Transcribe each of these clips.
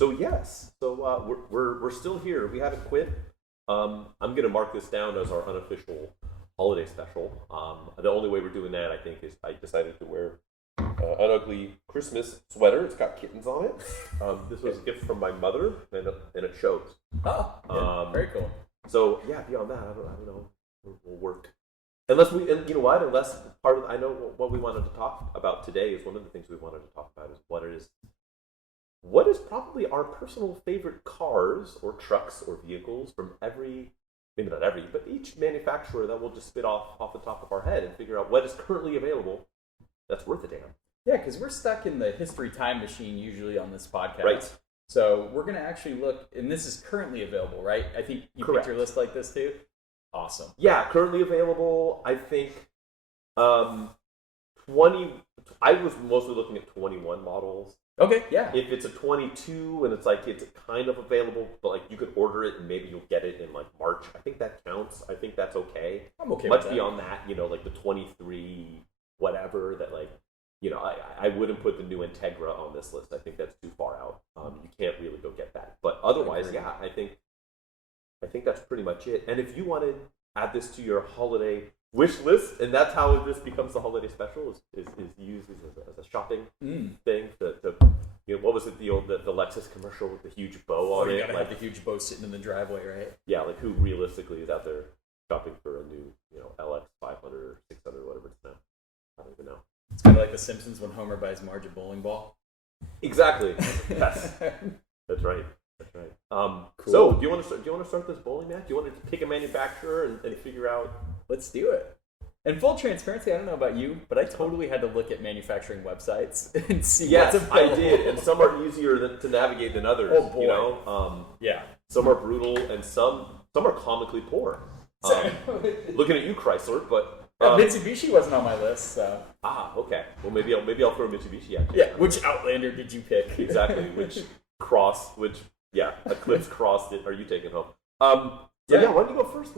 So yes, we're still here. We haven't quit. I'm gonna mark this down as our unofficial holiday special. The only way we're doing that, I think, is I decided to wear an ugly Christmas sweater. It's got kittens on it. This was a gift from my mother, and it shows. Oh, yeah, very cool. So yeah, beyond that, I don't know. We'll work. Unless you know what? Unless part of I know what we wanted to talk about today is one of the things we wanted to talk about is what is probably our personal favorite cars or trucks or vehicles from maybe not every, but each manufacturer that we'll just spit off the top of our head and figure out what is currently available that's worth a damn. Yeah, because we're stuck in the history time machine usually on this podcast. Right. So we're going to actually look, and this is currently available, right? I think you picked your list like this too. Awesome. Yeah, currently available. I think 20. I was mostly looking at 21 models. Okay, yeah. If it's a 22 and it's kind of available, but like you could order it and maybe you'll get it in like March, I think that counts. I think that's okay. I'm okay Much with that. beyond that, like the 23 whatever that I wouldn't put the new Integra on this list. I think that's too far out. You can't really go get that. But otherwise, yeah, I think that's pretty much it. And if you want to add this to your holiday wish list, and that's how this becomes the holiday special, is used as a shopping thing. What was it, the Lexus commercial with the huge bow on it? You gotta have the huge bow sitting in the driveway, right? Yeah, like who realistically is out there shopping for a new LX 500 or 600, whatever it's now. I don't even know. It's kind of like The Simpsons when Homer buys Marge a bowling ball. Exactly. Yes, that's right. That's right. Cool. So, do you want to start this bowling match? Do you want to pick a manufacturer and figure out? Let's do it. And full transparency, I don't know about you, but I totally had to look at manufacturing websites and see what's available. Yes, I did, and some are easier to navigate than others. Oh boy. Yeah. Some are brutal, and some are comically poor. Looking at you, Chrysler, but. Mitsubishi wasn't on my list, so. Okay. Well, maybe I'll throw Mitsubishi at you. Yeah. Which Outlander did you pick? Exactly. Eclipse Cross are you taking home? Why don't you go first?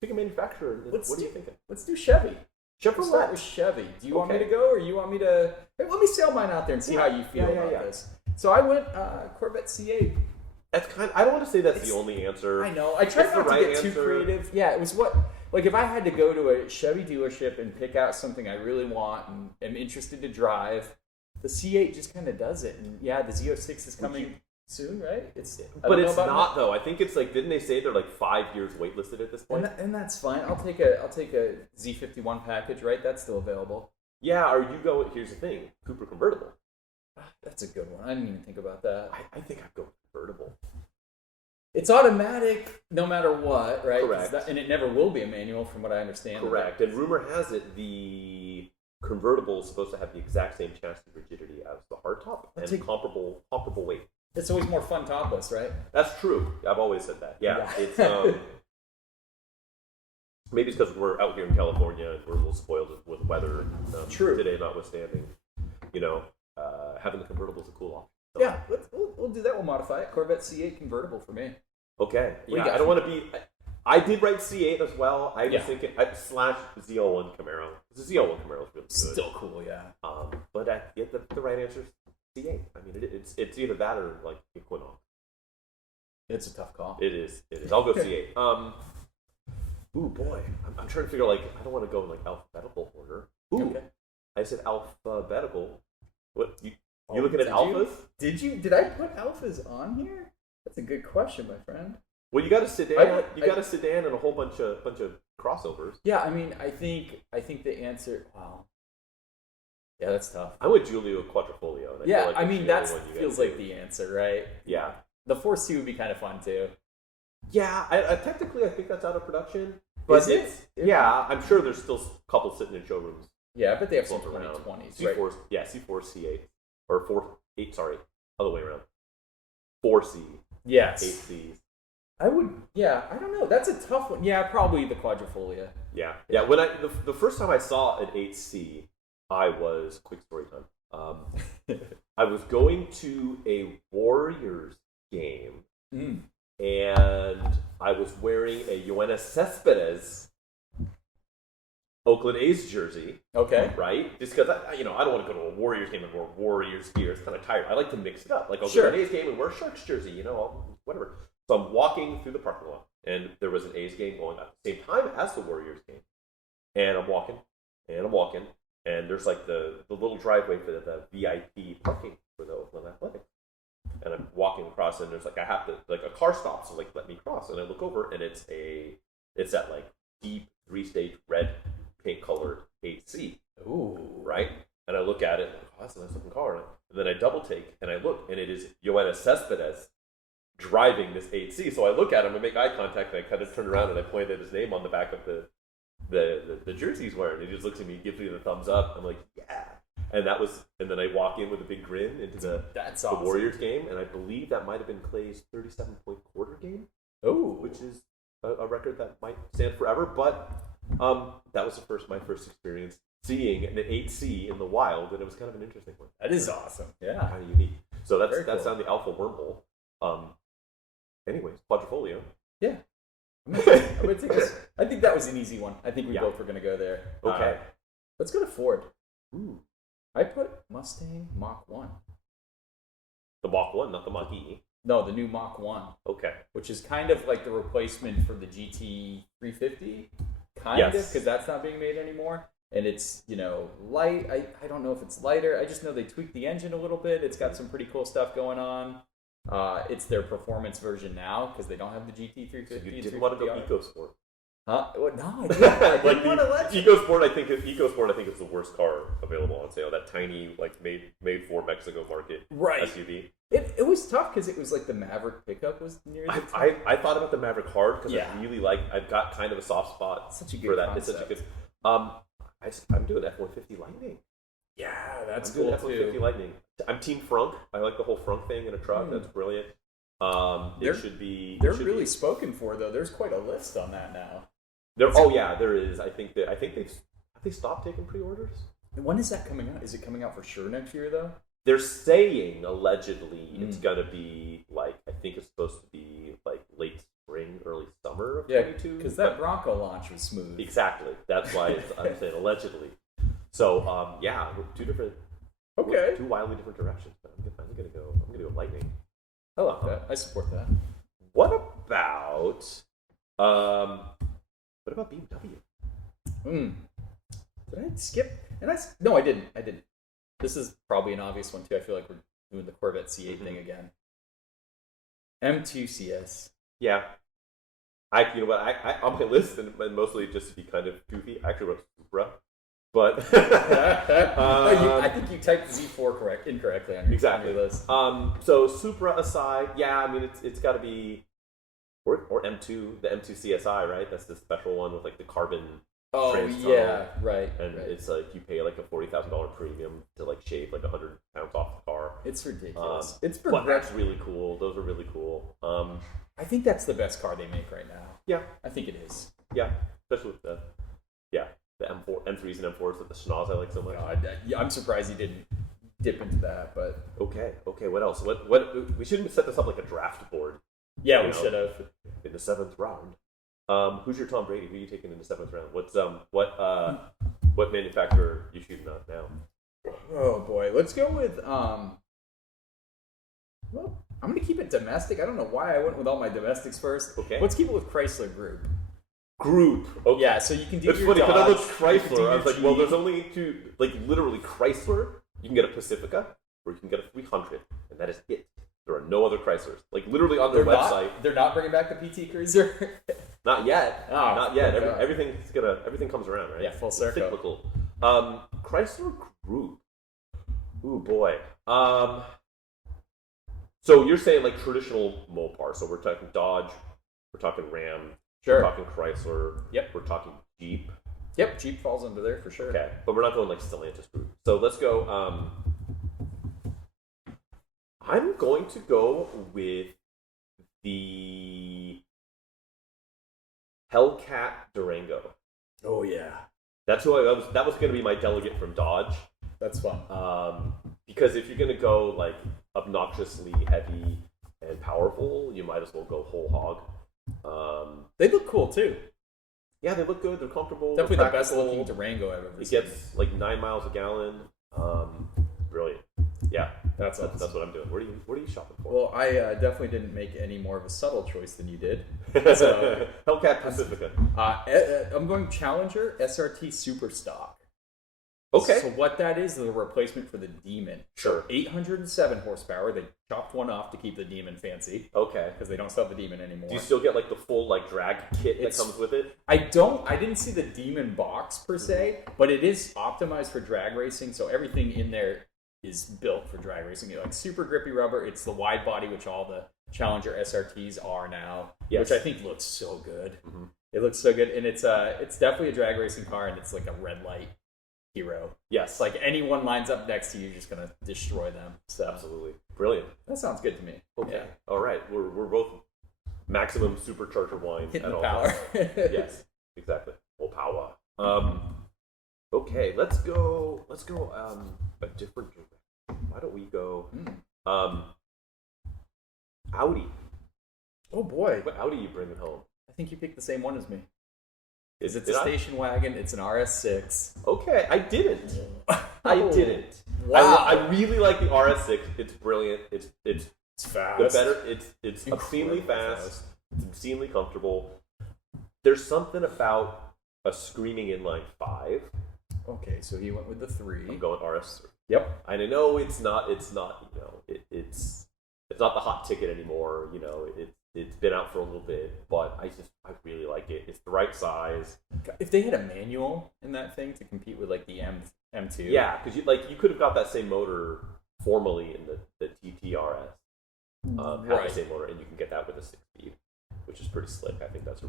Pick a manufacturer. What are you thinking? Let's do Chevy. Let's start with Chevy. Do you want me to go, or you want me to? Hey, let me sail mine out there and see how you feel about this. So I went Corvette C8. That's I don't want to say that's the only answer. I know. I tried not to get too creative. Yeah, it was like if I had to go to a Chevy dealership and pick out something I really want and am interested to drive, the C8 just kind of does it. And yeah, the Z06 is coming soon, right? But it's not though. I think it's like, didn't they say they're like 5 years waitlisted at this point? And that's fine. I'll take a Z51 package, right? That's still available. Yeah, or you go. Here's the thing: Cooper convertible. That's a good one. I didn't even think about that. I think I'd go convertible. It's automatic no matter what, right? Correct. And it never will be a manual from what I understand. Correct. And rumor has it the convertible is supposed to have the exact same chassis rigidity as the hardtop and comparable weight. It's always more fun topless, right? That's true. I've always said that. Yeah. It's maybe it's because we're out here in California and we're a little spoiled with weather. True. Today notwithstanding, having the convertible is a cool option. So. Yeah, we'll do that. We'll modify it. Corvette C8 convertible for me. Okay. Yeah, I don't want to be. I did write C8 as well. I was thinking / Z01 Camaro. The Z01 Camaro is really good. Still cool, yeah. But the right answer is C8. I mean, it's either that or like Equinox. It's a tough call. It is. I'll go C8. Ooh boy, I'm trying to figure I don't want to go in like alphabetical order. Ooh, okay. I said alphabetical. What you looking at alphas? Did I put alphas on here? That's a good question, my friend. Well, you got a sedan. Got a sedan and a whole bunch of crossovers. Yeah, I mean, I think the answer. Wow. Yeah, that's tough. I went Giulio Quattrofolio. Yeah, I mean that feels like the answer, right? Yeah. The 4C would be kind of fun too. Yeah, I technically I think that's out of production. But is it? Yeah, I'm sure there's still a couple sitting in showrooms. Yeah, I bet they have some 2020s. C4, right? Yeah, C4, C8. Or 8, sorry. Other way around. 4C. Yes. 8Cs. I don't know. That's a tough one. Yeah, probably the Quadrifolia. Yeah. When the first time I saw an 8C, I was, quick story time. I was going to a Warriors game, and I was wearing a Yoenis Cespedes Oakland A's jersey. Okay. Right? Just because, I don't want to go to a Warriors game and wear Warriors gear. It's kind of tired. I like to mix it up. Like, I'll go to an A's game and wear a Sharks jersey, whatever. So I'm walking through the parking lot, and there was an A's game going on at the same time as the Warriors game. And I'm walking, and there's like the little driveway for the VIP parking for the Oakland Athletics. And I'm walking across, and there's like, I have to, like, a car stops, so like, let me cross. And I look over, and it's that like deep 3-stage red paint colored 8C. Ooh. Right? And I look at it, and I'm like, oh, that's a nice looking car. And then I double take, and I look, and it is Yoenis Cespedes driving this 8C. So I look at him and make eye contact, and I kind of turn around and I point at his name on the back of the jersey he's wearing. And he just looks at me, gives me the thumbs up. I'm like, yeah. And then I walk in with a big grin into the Warriors game, and I believe that might have been Clay's 37-point quarter game. Oh, which is a record that might stand forever. But that was my first experience seeing an 8C in the wild, and it was kind of an interesting one. That is awesome. Yeah, kind of unique. So that's cool. on the Alpha Wormhole. Anyways, Quadrifolio. Yeah. I'm gonna take this. I think that was an easy one. I think we both were going to go there. Okay. Let's go to Ford. Ooh. I put Mustang Mach 1. The Mach 1, not the Mach E. No, the new Mach 1. Okay. Which is kind of like the replacement for the GT 350. Kind of, because that's not being made anymore. And it's, light. I don't know if it's lighter. I just know they tweaked the engine a little bit. It's got some pretty cool stuff going on. It's their performance version now because they don't have the GT350. So you didn't want to go EcoSport. Huh? Well, no, I didn't want to let you. EcoSport, I think is the worst car available on sale. That tiny, like made for Mexico market SUV. It was tough because it was like the Maverick pickup was near the top. I thought about the Maverick hard because I've got kind of a soft spot for that. It's such a good. I'm doing F-150 Lightning. Yeah, that's cool. F-150 Lightning. I'm Team Frunk. I like the whole Frunk thing in a truck. That's brilliant. It should be. They're really spoken for though. There's quite a list on that now. There is. I think they stopped taking pre-orders. And when is that coming out? Is it coming out for sure next year though? They're saying allegedly it's gonna be like, I think it's supposed to be like late spring, early summer of 22. Because that Bronco launch was smooth. Exactly. That's why I'm saying allegedly. So two wildly different directions. But I'm gonna go Lightning. I love that. I support that. What about BMW? Did I skip? No, I didn't. This is probably an obvious one too. I feel like we're doing the Corvette C8 thing again. M2 CS. Yeah. I on my list, and mostly just to be kind of goofy, I actually wrote Supra. But I think you typed Z4 incorrectly on your list. So Supra aside, it's got to be or M2, the M2 CSI, right? That's the special one with like the carbon. Oh yeah, right. And it's like you pay like a $40,000 premium to like shave like 100 pounds off the car. It's ridiculous. But that's really cool. Those are really cool. I think that's the best car they make right now. Yeah, I think it is. Yeah, especially with the M4, M3s and M4s with the schnoz I like so much. I'm surprised you didn't dip into that, but okay. What else? What we shouldn't set this up like a draft board. Yeah, we should have in the 7th round. Who's your Tom Brady? Who are you taking in the 7th round? What's what manufacturer are you shooting on now? Oh boy, let's go with well, I'm gonna keep it domestic. I don't know why I went with all my domestics first. Okay, let's keep it with Chrysler Group. Okay. Yeah, so you can do. It's funny because I looked Chrysler. I was like, well, there's only two, like literally Chrysler. You can get a Pacifica, or you can get a 300, and that is it. There are no other Chryslers. Like literally on their website, they're not bringing back the PT Cruiser. Not yet. Oh, not yet. Everything comes around, right? Yeah, full circle. Cyclical. Chrysler Group. Ooh boy. So you're saying like traditional Mopar. So we're talking Dodge, we're talking Ram, we're talking Chrysler. Yep. We're talking Jeep. Yep, Jeep falls under there for sure. Okay, but we're not going like Stellantis Group. So let's go. I'm going to go with the Hellcat Durango. Oh yeah, that's who that was going to be my delegate from Dodge. That's fun. Because if you're going to go like obnoxiously heavy and powerful, you might as well go whole hog. They look cool too. Yeah, they look good. They're comfortable. Definitely the best looking Durango I've ever seen. It gets like 9 miles a gallon. Brilliant. Yeah, that's what I'm doing. What are you shopping for? Well, I definitely didn't make any more of a subtle choice than you did. So, Hellcat Pacifica. I'm going Challenger SRT Superstock. Okay. So what that is a replacement for the Demon. Sure. 807 horsepower. They chopped one off to keep the Demon fancy. Okay. Because they don't sell the Demon anymore. Do you still get like the full like drag kit that comes with it? I didn't see the Demon box per se, but it is optimized for drag racing. So everything in there is built for drag racing. Like super grippy rubber. It's the wide body, which all the Challenger SRTs are now, which I think looks so good. Mm-hmm. It looks so good, and it's definitely a drag racing car, and it's like a red light hero. Yes. Like anyone lines up next to you, you're just gonna destroy them. So absolutely brilliant. That sounds good to me. Okay. Yeah. All right. We're both maximum supercharger wines hitting at all power. Yes. Exactly. Full power. Okay. Let's go. A different direction. Why don't we go? Audi. Oh boy. What Audi are you bringing home? I think you picked the same one as me. It's a Did station wagon. It's an RS6. Okay, I didn't. I didn't. Wow. I really like the RS6. It's brilliant. It's fast. The better. It's obscenely fast. It's obscenely comfortable. There's something about a screaming inline 5. Okay, so he went with the 3. I'm going RS3. Yep. And I know it's not. It's not the hot ticket anymore. You know, it's been out for a little bit, but I really like it. It's the right size. If they had a manual in that thing to compete with like the M2, yeah, because you could have got that same motor formally in the TTRS, have the same motor, and you can get that with a 6-speed, which is pretty slick. I think that's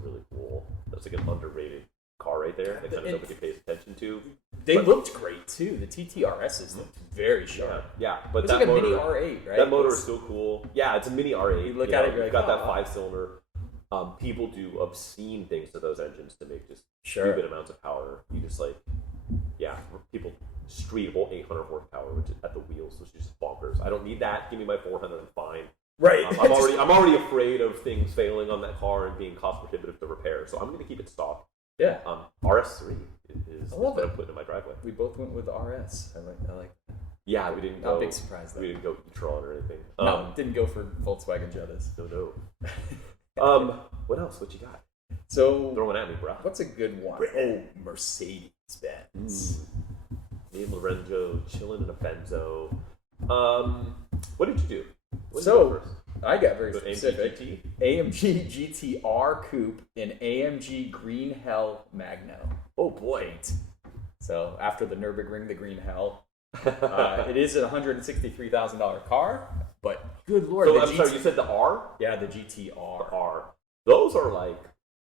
that's like an underrated car right there that kind of nobody pays attention to. They looked great too. The TTRSs looked very sharp. Yeah, but it's that like a motor, mini R8, right? That motor is so cool. Yeah, it's a mini R8. You look at it, you're like, got that 5-cylinder. People do obscene things to those engines to make just stupid amounts of power. You just people streetable 800 horsepower, which is at the wheels, which is just bonkers. I don't need that. Give me my 400 and fine. Right. I'm already afraid of things failing on that car and being cost prohibitive to repair, so I'm going to keep it stock. Yeah. RS3 is what I'm putting in my driveway. We both went with the RS. I like that. Yeah, we didn't go. Not a big surprise though. We didn't go e-tron or anything. No, didn't go for Volkswagen Jettas. No. What else? What you got? So throw one at me, bro. What's a good one? Oh, Mercedes Benz. Me and Lorenzo chilling in a Benzo. What did you do? I got very specific. AMG GTR Coupe and AMG Green Hell Magno. Oh boy. So after the Nürburgring, the Green Hell. It is a $163,000 car, but good lord. So I'm sorry, you said the R? Yeah, the GTR. The R. Those are like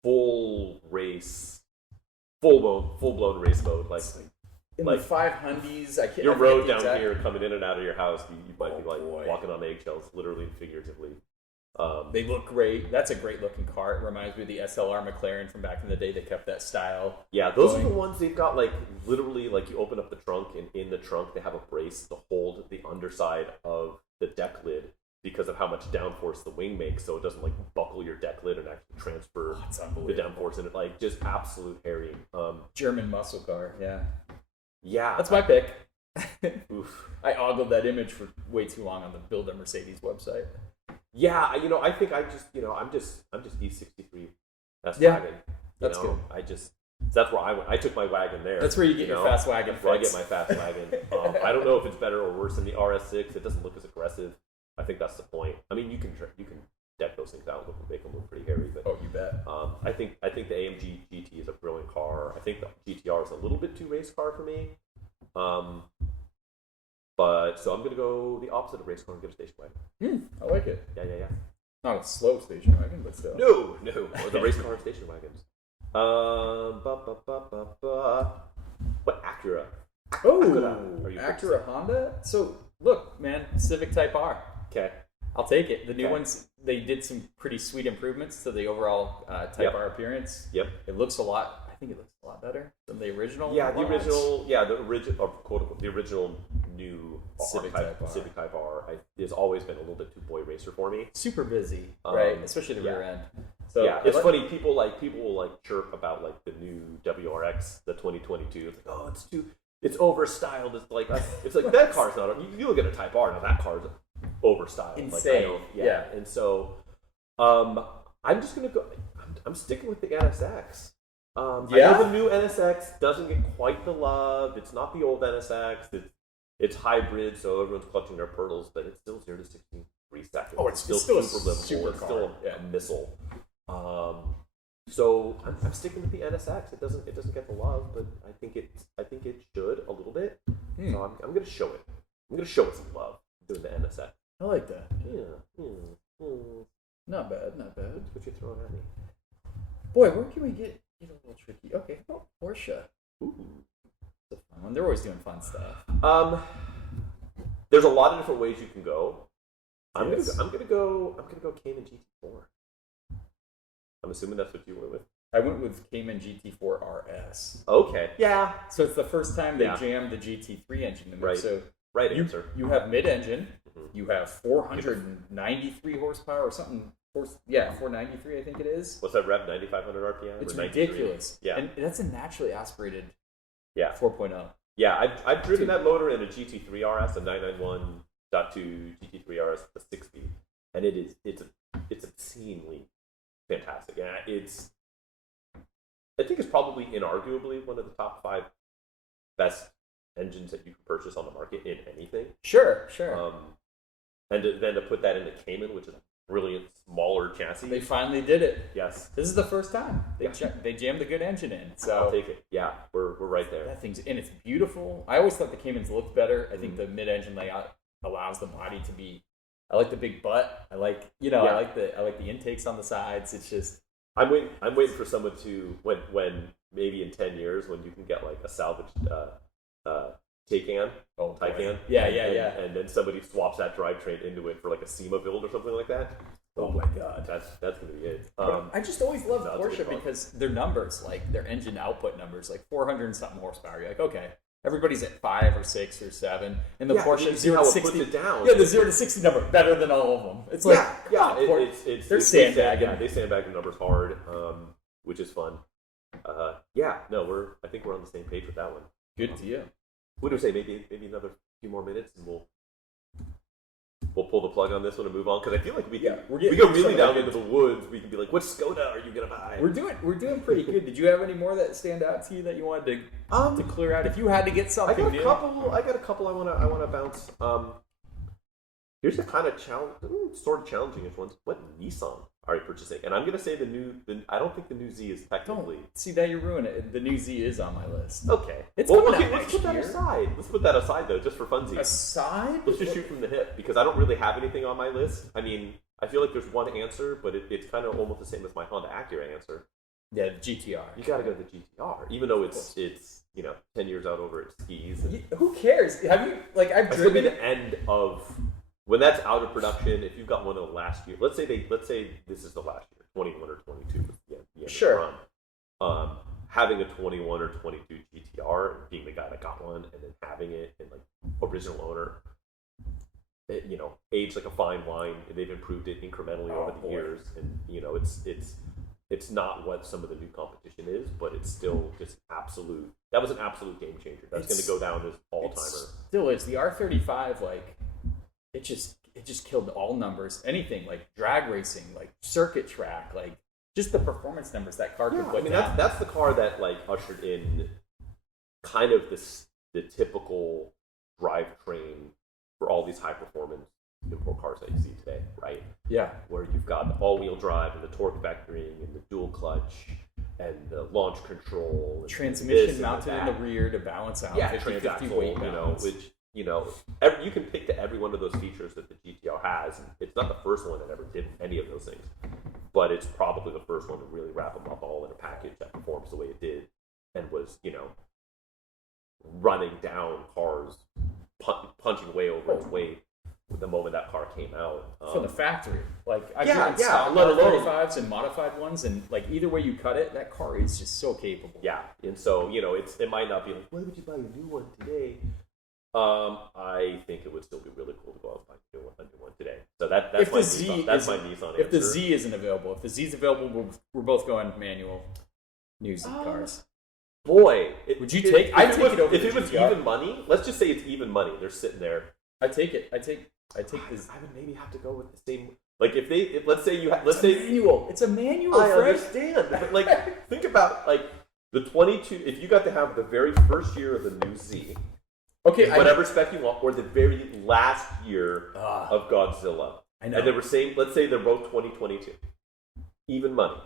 full blown race mode. Like in the 500s, I can't. Your road down here coming in and out of your house, you might be like walking on eggshells, literally and figuratively. They look great. That's a great looking car. It reminds me of the SLR McLaren from back in the day. They kept that style. Yeah, those are the ones they've got like literally like you open up the trunk and in the trunk they have a brace to hold the underside of the deck lid because of how much downforce the wing makes, so it doesn't like buckle your deck lid and actually transfer the downforce in it. Like just absolute hairy. German muscle car. Yeah. Yeah. That's my pick. Oof. I ogled that image for way too long on the Build a Mercedes website. Yeah, I think I'm just E63 fast wagon. That's good. That's where I went. I took my wagon there. That's where you get your fast wagon. That's where I get my fast wagon. I don't know if it's better or worse than the RS6. It doesn't look as aggressive. I think that's the point. I mean, you can deck those things out and make them look pretty hairy. But you bet. I think the AMG GT is a brilliant car. I think the GTR is a little bit too race car for me. But so I'm going to go the opposite of race car and get a station wagon. I like it. Yeah. Not a slow station wagon, but still. No. Or the race car station wagons. What Acura? Acura Honda? So, look, man, Civic Type R. Okay. I'll take it. The new ones, they did some pretty sweet improvements to the overall Type R appearance. Yep. It looks a lot better than the original. Yeah, the original, or quote unquote, the original new Civic Type R has always been a little bit too boy racer for me. Super busy, right? Especially the rear end. So yeah, it's funny. People will chirp about like the new WRX, the 2022. It's like, oh, it's overstyled. It's like that car's not. You look at a Type R now, that car's overstyled. Insane. Like, yeah. And so, I'm just gonna go. I'm sticking with the NSX. I know the new NSX doesn't get quite the love. It's not the old NSX. It's hybrid, so everyone's clutching their pearls, but it's still 0 to 60 in 3 seconds. Oh, it's still super livable. super It's still a missile. So I'm sticking with the NSX. It doesn't get the love, but I think it should a little bit. So I'm gonna show it. I'm gonna show it some love doing the NSX. I like that. Yeah. Not bad. What you throwing at me? Boy, where can we get a little tricky? Okay, Porsche. Ooh. It's a fun one. They're always doing fun stuff. There's a lot of different ways you can go. I'm Yes. gonna go Cayman GT4. I'm assuming that's what you went with. I went with Cayman GT4 RS. Okay. Yeah. So it's the first time they jammed the GT3 engine in there. Right. So right answer. You have mid-engine. You have 493 horsepower or something. 493 I think it is. What's that rev? 9,500 RPM? It's ridiculous. Yeah. And that's a naturally aspirated 4.0. Yeah, I've driven that motor in a GT3 RS, a 991.2 GT3 RS with a 6-speed, and it's obscenely fantastic. And I think it's probably inarguably one of the top 5 best engines that you can purchase on the market in anything. Sure. And then to put that into Cayman, which is a brilliant smaller chassis. They finally did it. Yes. This is the first time they jammed a good engine in. So I'll take it. Yeah, we're right there. That thing's and it's beautiful. I always thought the Caymans looked better. I think the mid-engine layout allows the body to be. I like the big butt. I like I like the intakes on the sides. It's just I'm waiting for someone to when maybe in 10 years when you can get like a salvaged Taycan. Yeah. And then somebody swaps that drivetrain into it for like a SEMA build or something like that. Oh my god, that's gonna be it. I just always loved Porsche because their numbers, like their engine output numbers, like 400 and something horsepower. You're like, okay, everybody's at 5 or 6 or 7, and the Porsche 0 to 60. It down. Yeah, the 0 to 60 number better than all of them. It's like they're sandbagging. Yeah, they sandbag the numbers hard, which is fun. I think we're on the same page with that one. Good to you. What do we say? Maybe another few more minutes, and we'll pull the plug on this one and move on, because I feel like we go really down into the woods. We can be like, "What Skoda are you gonna buy?" We're doing pretty good. Did you have any more that stand out to you that you wanted to clear out? If you had to get something, I got a couple. I wanna bounce. Here's the kind of sort of challenging ones. What Nissan are you purchasing? And I'm gonna say I don't think the new Z is technically. See that you ruin it. The new Z is on my list. Okay, it's coming out let's put that aside. Let's put that aside though, just for funsies. Aside? Let's just shoot from the hip, because I don't really have anything on my list. I mean, I feel like there's one answer, but it's kind of almost the same as my Honda Acura answer. Yeah, the GTR. You gotta go to the GTR, even though it's 10 years out over its skis. Who cares? Have you I've driven the end of. When that's out of production, if you've got one of the last year, let's say this is the last year, 21 or 22. Sure. Having a 21 or 22 GTR, being the guy that got one, and then having it in like original owner, aged like a fine wine. They've improved it incrementally over the years, and it's not what some of the new competition is, but it's still just absolute. That was an absolute game changer. That's going to go down as all timer. Still is the R35 It just killed all numbers. Anything like drag racing, like circuit track, like just the performance numbers that car could put down. That's the car that ushered in kind of the typical drivetrain for all these high performance import cars that you see today, right? Yeah. Where you've got the all-wheel drive and the torque vectoring and the dual clutch and the launch control, and transmission mounted in the rear to balance out 50 weight balance. Which you can pick to every one of those features that the GTR has. It's not the first one that ever did any of those things, but it's probably the first one to really wrap them up all in a package that performs the way it did and was, running down cars, punching way over its weight the moment that car came out. From the factory. I've driven stock R35s and modified ones, and either way you cut it, that car is just so capable. Yeah, and so, it might not be like, why would you buy a new one today? I think it would still be really cool to go out and buy a new one today. So that's my Nissan. That's my Nissan answer. If the Z isn't available, if the Z is available, we're both going manual new Z cars. Boy, would you take? I'd take it over. If it was even money, let's just say it's even money. They're sitting there. I take it. I take this. I would maybe have to go with the same. Like let's say manual. It's a manual. I understand, but like think about like the 22. If you got to have the very first year of the new Z, okay, whatever spec you want, or the very last year of Godzilla, I know. And they were saying, let's say they're both 2022, even money.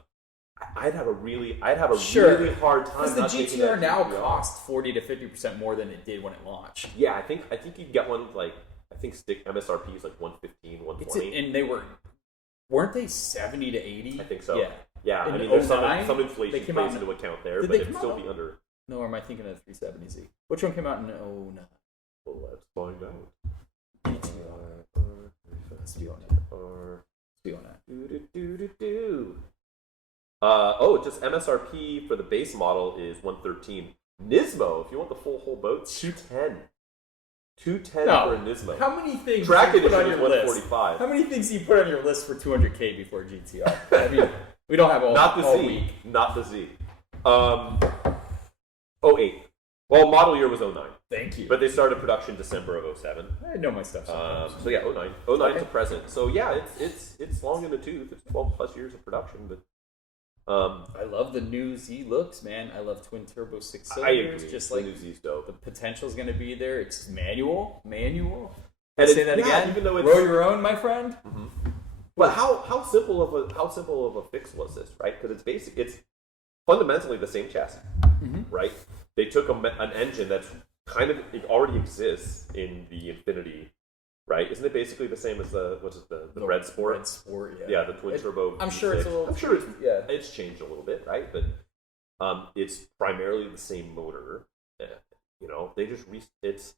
I'd have a really hard time. Because the GTR now costs 40 to 50% more than it did when it launched. Yeah, I think you'd get one like stick MSRP is like 115, 120. And weren't they 70 to 80? I think so. Yeah. I mean, there's some inflation plays into account there, but it'd still be under. No, or am I thinking of the 370Z? Which one came out in 09? Well, let's find out. Let's be on that. Just MSRP for the base model is 113. Nismo, if you want the full whole boat, 210. 210 for a Nismo. How many things Track you put edition on your is list? 145. How many things do you put on your list for 200K before GTR? I mean, we don't have all. Not the all Z. week. Not the Z. 08. Well, model year was 09. Thank you. But they started production December of 07. I know my stuff. So yeah, 09. 09 to present. So yeah, it's long in the tooth. It's 12 plus years of production, but I love the new Z looks, man. I love twin turbo 6 cylinders. I agree. Just the like new Z's dope. the potential's going to be there. It's manual. And say that again. Even though it's, row your own, my friend. Mm-hmm. But how simple of a fix was this, right? Because it's fundamentally the same chassis, right? They took an engine that's it already exists in the Infinity, right? Isn't it basically the same as the Red Sport? Red Sport, yeah. Yeah, the twin turbo. I'm sure it's a little. I'm sure it's changed a little bit, right? But it's primarily the same motor. They just it's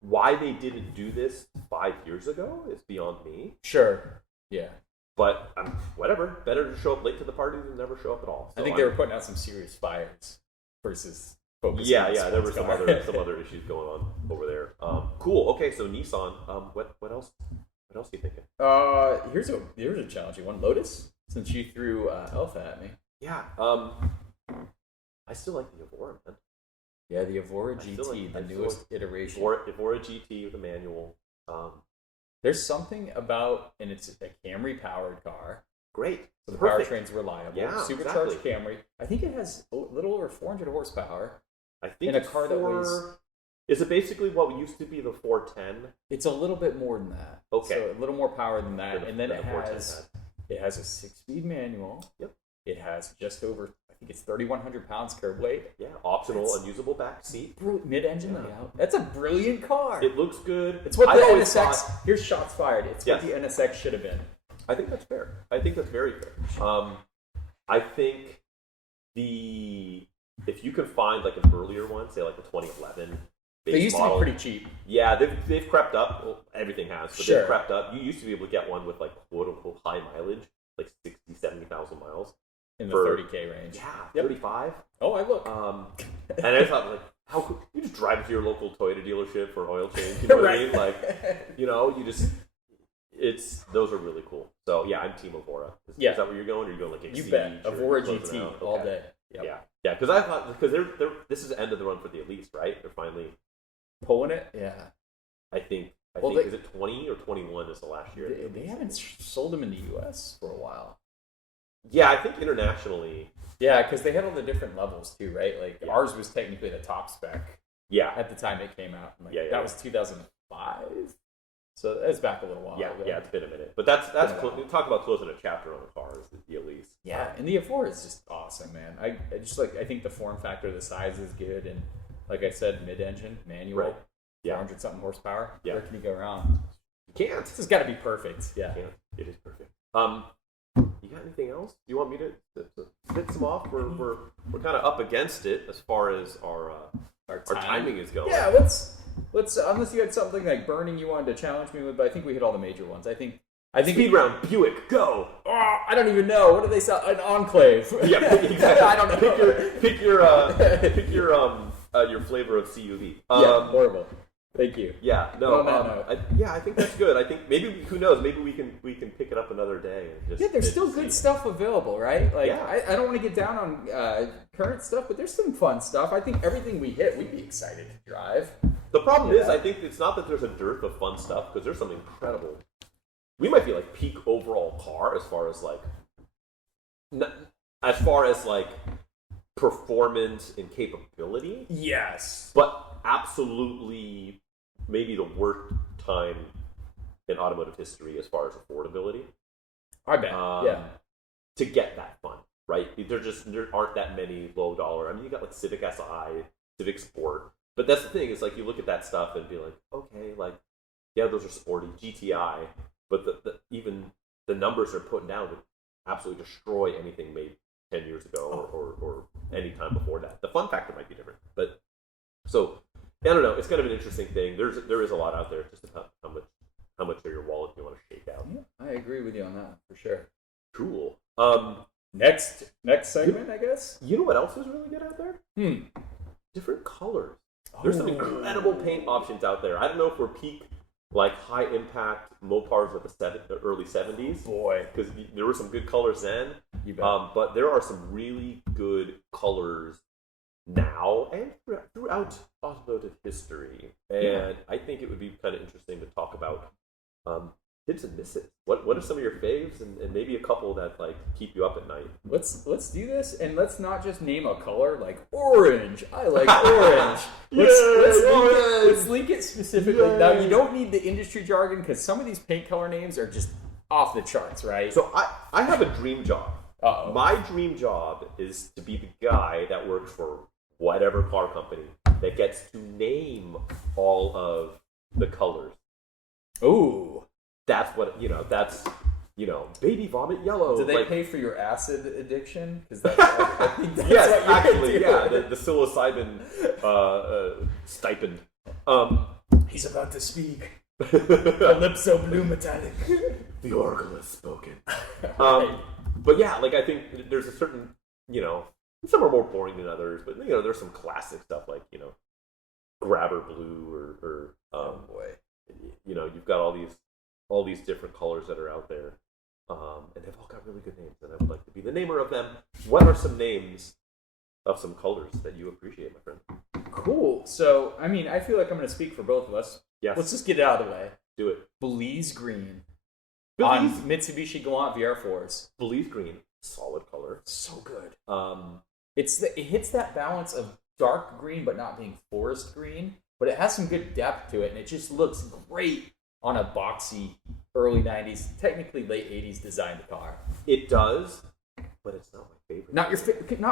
why they didn't do this 5 years ago is beyond me. Sure. Yeah. But whatever. Better to show up late to the party than never show up at all. So I think they were putting out some serious fires versus focusing. Yeah. There were some other issues going on over there. Cool. Okay. So Nissan. What else? What else are you thinking? Here's a challenging one. Lotus. Since you threw Alpha at me. Yeah. I still like the Evora, man. Yeah, the Evora GT, the newest iteration. Evora GT with a manual. There's something about, and it's a Camry-powered car. Great. So the powertrain's reliable. Yeah, supercharged Camry. I think it has a little over 400 horsepower. I think in a car that weighs... Is it basically what used to be the 410? It's a little bit more than that. Okay. So a little more power than that. And then it has a 6-speed manual. Yep. It has just over, I think it's 3,100 pounds curb weight. Yeah, optional, unusable back seat. Mid-engine layout. That's a brilliant car. It looks good. It's what the NSX, here's shots fired. It's what the NSX should have been. I think that's fair. I think that's very fair. I think if you can find like an earlier one, say like a 2011 base they used model, to be pretty cheap. Yeah, they've crept up. Well, everything has, but they've crept up. You used to be able to get one with like quote unquote high mileage, like 60, 70,000 miles. In the 30K range. Yeah, 35. Oh, I look. And I thought, like, how could you just drive to your local Toyota dealership for oil change? You know what I mean? Like, you just, those are really cool. So, yeah, I'm Team Evora. Is that where you're going? Or are you going like You bet. Evora GT all day. Yep. Yeah, because I thought, because this is the end of the run for the Elise, right? They're finally pulling it? Yeah. I think, is it 20 or 21 is the last year? They haven't sold them in the U.S. for a while. Yeah, I think internationally. Yeah, because they had all the different levels too, right? Like ours was technically the top spec. Yeah. At the time it came out. That was 2005. So that's back a little while ago. Yeah, it's been a minute. But that's talk about closing a chapter on a car is the Elise. Yeah, and the Evora is just awesome, man. I think the form factor, the size is good, and like I said, mid-engine, manual, right. 400 something horsepower. Yeah. Where can you go wrong? You can't. This has got to be perfect. Yeah. You can't. It is perfect. You got anything else? Do you want me to hit some off? We're kind of up against it as far as our timing is going. Yeah, let's unless you had something like burning you wanted to challenge me with, but I think we hit all the major ones. I think speed round Buick, go. Oh, I don't even know. What do they sell? An Enclave. Yeah, exactly. I don't know. Pick your flavor of CUV. Horrible. Thank you. Yeah, no, I think that's good. I think maybe, who knows, maybe we can pick it up another day. And just, there's still good stuff available, right? Like, yeah. I don't want to get down on current stuff, but there's some fun stuff. I think everything we hit, we'd be excited to drive. The problem is, I think it's not that there's a dearth of fun stuff, because there's some incredible. We might be like peak overall car as far as like performance and capability. Yes, but absolutely maybe the worst time in automotive history as far as affordability. I bet. To get that fun, right? There aren't that many low dollar. I mean, you got like Civic Si, Civic Sport, but that's the thing. Is like you look at that stuff and be like, okay, like yeah, those are sporty GTI, but even the numbers they're putting down would absolutely destroy anything made 10 years ago or any time before that. The fun factor might be different, but so I don't know. It's kind of an interesting thing. There is a lot out there. Just about how much of your wallet you want to shake out. Yeah, I agree with you on that for sure. Cool. Next segment, I guess. You know what else is really good out there? Different colors. There's some incredible paint options out there. I don't know if we're peak like high impact Mopars of the early 70s. Boy, because there were some good colors then. You bet. But there are some really good colors now and throughout automotive history. And I think it would be kind of interesting to talk about hits and misses. What are some of your faves and maybe a couple that like keep you up at night? Let's do this, and let's not just name a color like orange. I like orange. Let's link it specifically. Yay. Now you don't need the industry jargon because some of these paint color names are just off the charts, right? So I have a dream job. Uh-oh. My dream job is to be the guy that works for whatever car company that gets to name all of the colors. Ooh. That's what, that's, baby vomit yellow. Do they pay for your acid addiction? Because I think that's yes, actually, yeah, the psilocybin stipend. He's about to speak. Calypso blue metallic. The oracle has spoken. Right. But yeah, like I think there's a certain, some are more boring than others, but there's some classic stuff like, grabber blue or oh boy. You've got all these different colors that are out there, and they've all got really good names, and I would like to be the namer of them. What are some names of some colors that you appreciate, my friend? Cool. So, I mean, I feel like I'm going to speak for both of us. Yes. Let's just get it out of the way. Do it. Belize green. Belize? On Mitsubishi Galant VR4s. Belize green. Solid color. So good. It hits that balance of dark green but not being forest green, but it has some good depth to it, and it just looks great on a boxy early 90s, technically late 80s designed car. It does, but it's not my favorite. Not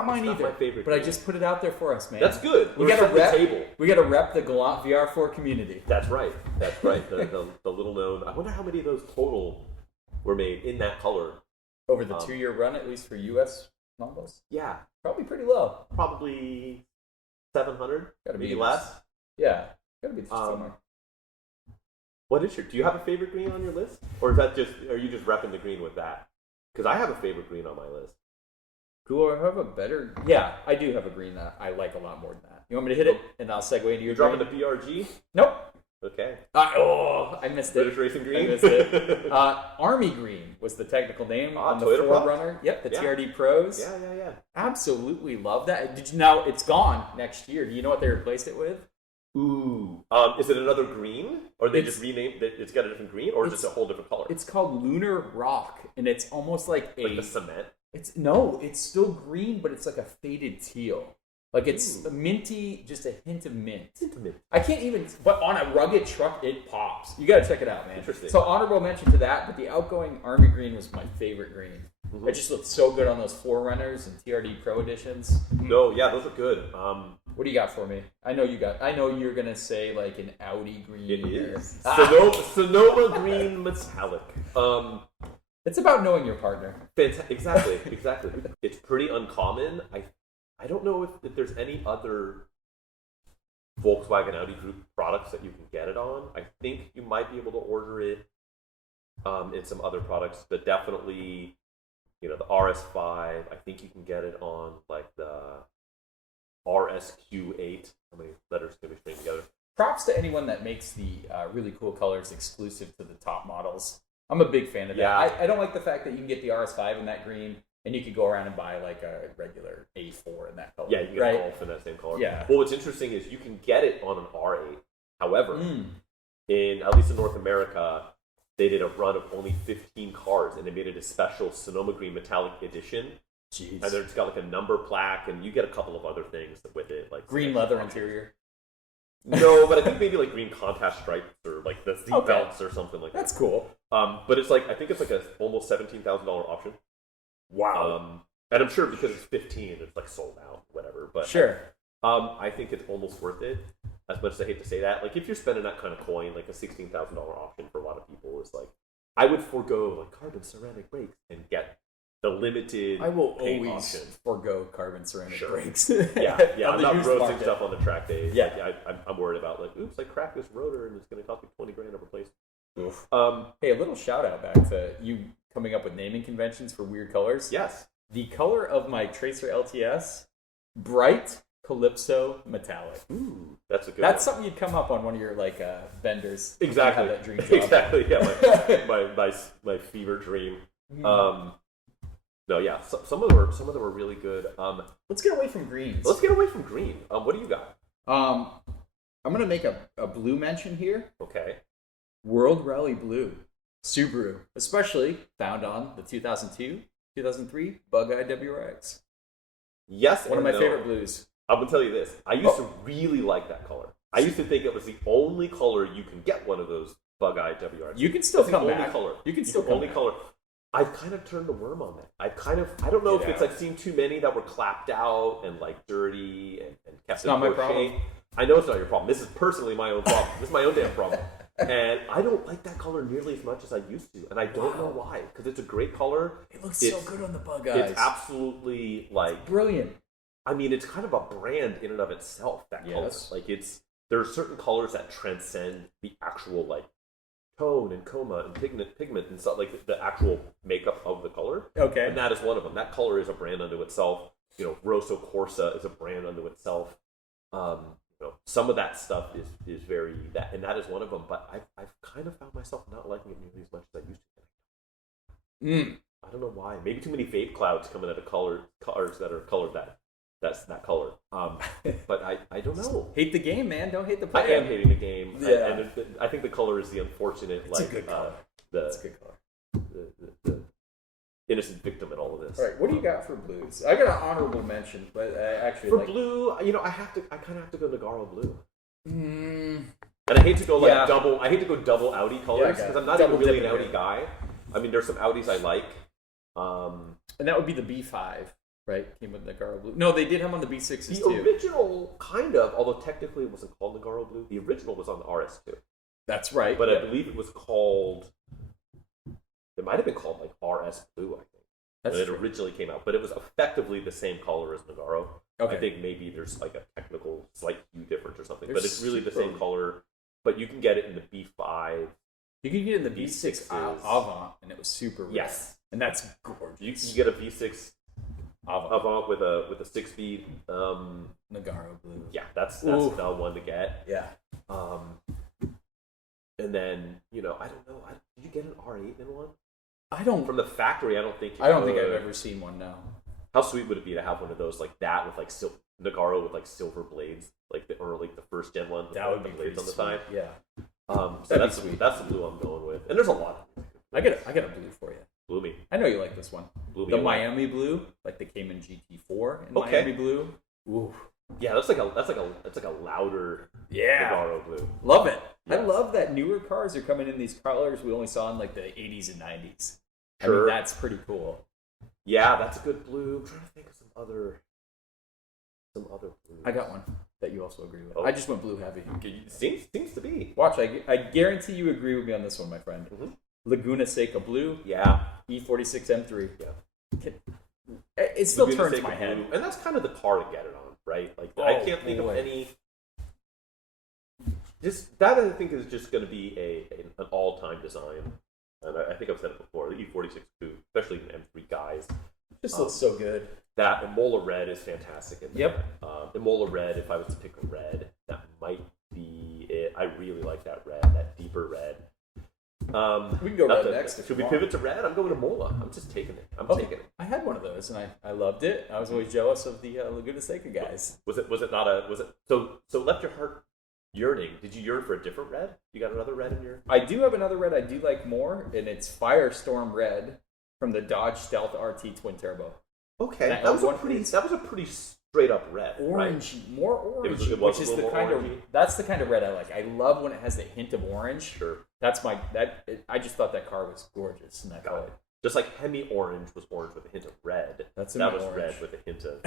mine it's either. Not my favorite. But I just put it out there for us, man. That's good. We got to rep the Galant VR4 community. That's right. The little known. I wonder how many of those total were made in that color over the 2-year run, at least for U.S. models. Yeah, probably pretty low. Probably 700. Gotta be maybe less. Yeah, gotta be somewhere. What is do you have a favorite green on your list? Or are you just repping the green with that? Because I have a favorite green on my list. Do I have a better? Yeah, I do have a green that I like a lot more than that. You want me to hit it? And I'll segue into your dropping the BRG? Nope. Okay. I missed it. British Racing Green? I missed it. Army Green was the technical name on the Forerunner. Yep, the TRD Pros. Yeah. Absolutely love that. Did you know it's gone next year? Do you know what they replaced it with? Ooh. Is it another green? Or they just renamed it? It's got a different green? Or is it a whole different color? It's called Lunar Rock, and it's almost like the cement? It's still green, but it's like a faded teal. Like it's minty, just a hint of mint. I can't even, but on a rugged truck, it pops. You got to check it out, man. Interesting. So honorable mention to that, but the outgoing Army Green was my favorite green. Mm-hmm. It just looked so good on those Forerunners and TRD Pro editions. No, yeah, those are good. What do you got for me? I know you're gonna say like an Audi green. It is Sonoma green metallic. It's about knowing your partner. Exactly. It's pretty uncommon. I don't know if there's any other Volkswagen Audi Group products that you can get it on. I think you might be able to order it in some other products, but definitely, the RS5. I think you can get it on like the RSQ8. How many letters can we string together? props to anyone that makes the really cool colors exclusive to the top models. I'm a big fan of that. Yeah. I don't like the fact that you can get the RS5 in that green, and you could go around and buy like a regular A4 in that color. Yeah, you can get a Golf in that same color. Yeah. Well, what's interesting is you can get it on an R8. However, in at least in North America, they did a run of only 15 cars, and they made it a special Sonoma Green Metallic Edition. Jeez. And then it's got like a number plaque, and you get a couple of other things with it, like green leather interior. No, but I think maybe like green contrast stripes or like the seat belts or something like that. That's cool. But it's like I think it's like a almost $17,000 option. Wow. And I'm sure because it's 15, it's like sold out, whatever. But sure. I think it's almost worth it. As much as I hate to say that, like if you're spending that kind of coin, like a $16,000 option for a lot of people is like, I would forego like carbon ceramic brakes and get the limited. I will paint always option. Forego carbon ceramic brakes. yeah. I'm not roasting stuff on the track days. Yeah, like, I'm worried about like, oops, I cracked this rotor and it's going to cost me $20,000 to replace. Oof. Hey, a little shout out back to you coming up with naming conventions for weird colors. Yes. The color of my Tracer LTS, bright Calypso metallic. Ooh, that's a good. That's one. something you'd come up on one of your like vendors. Exactly. Have that dream job. Exactly. Yeah. My fever dream. No, yeah. Some of them were really good. Let's get away from greens. Let's get away from green. What do you got? I'm gonna make a blue mention here. Okay. World Rally Blue, Subaru, especially found on the 2002, 2003 Bug-Eye WRX. Yes, one of my favorite blues. I'm gonna tell you this. I used to really like that color. I used to think it was the only color you can get one of those Bug-Eye WRX. You can still come back. Only color. You can still come only back. color. I've kind of turned the worm on that. I don't know if it's I've seen too many that were clapped out and like dirty and kept in poor shape. I know it's not your problem. This is personally my own problem. This is my own damn problem. And I don't like that color nearly as much as I used to. And I don't know why. Because it's a great color. It looks so good on the Bug-Eyes. It's absolutely like... brilliant. I mean, it's kind of a brand in and of itself, that color. Like there are certain colors that transcend the actual like tone and chroma and pigment and stuff, like the actual makeup of the color. Okay. And that is one of them. That color is a brand unto itself. Rosso Corsa is a brand unto itself. Some of that stuff is very that, and that is one of them. But I've kind of found myself not liking it nearly as much as I used to. I don't know why. Maybe too many vape clouds coming out of cars that are colored that's that color. But I don't know. Hate the game, man. Don't hate the player. I am hating the game. Yeah. And I think the color is the unfortunate. It's a good color. It's a good color. The innocent victim in all of this. All right, what do you got for blues? I got an honorable mention, but actually for blue, I kind of have to go Nagaro blue. And I hate to go double. I hate to go double Audi colors because I'm not even really an Audi guy. I mean, there's some Audis I like. And that would be the B5, right? Came with Nagaro blue. No, they did have on the B6s too. The original, kind of, although technically it wasn't called Nagaro blue. The original was on the RS2. That's right. But I believe it was called. It might have been called like RS Blue, I think. When it originally came out, but it was effectively the same color as Nagaro. Okay. I think maybe there's like a technical slight hue difference or something, but it's really the same color. But you can get it in the B5. You can get it in the B6 Avant, and it was super rare. Yes, and that's gorgeous. You can get a V6 Avant with a 6-speed Nagaro blue. Yeah, that's the one to get. Yeah. And then I don't know. Did you get an R8 in one? I don't. From the factory, I don't think I've ever seen one. No. How sweet would it be to have one of those like that with like Nagaro with like silver blades, like the first gen one? That would be blades on the sweet. side. Yeah. So that's the blue I'm going with, and there's a lot. I got a blue for you. Blue me. I know you like this one. Blue me. The Miami blue, like the Cayman GT4 in Miami blue. Ooh. Yeah, that's like a louder Nagaro blue. Love it. Yeah. I love that newer cars are coming in these colors we only saw in like the 80s and 90s. Sure. I mean, that's pretty cool. Yeah, that's a good blue. I'm trying to think of some other blues. I got one that you also agree with. I just went blue heavy. Seems to be. Watch, I guarantee you agree with me on this one, my friend. Mm-hmm. Laguna Seca blue. Yeah. E46 M3. Yeah. It still Laguna turns Seca my head. Blue. And that's kind of the car to get it on, right? Like I can't think of any. That I think is just going to be an all-time design. And I think I've said it before, the E46 coupe, especially in M3 guys. Just looks so good. That Imola red is fantastic. Yep. Imola red, if I was to pick a red, that might be I really like that red, that deeper red. We can go red next. Should we pivot to red? I'm going to Mola. I'm just taking it. I'm taking it. I had one of those, and I loved it. I was always jealous of the Laguna Seca guys. Was it not a? Was it so left your heart yearning? Did you yearn for a different red? You got another red in your? I do have another red I do like more, and it's Firestorm Red from the Dodge Stealth RT Twin Turbo. Okay, that was a pretty straight up red. Orange, right? More orange, which is the kind of that's the kind of red I like. I love when it has the hint of orange. Sure. I just thought that car was gorgeous in that color. Just like Hemi Orange was orange with a hint of red. That was orange. Red with a hint of.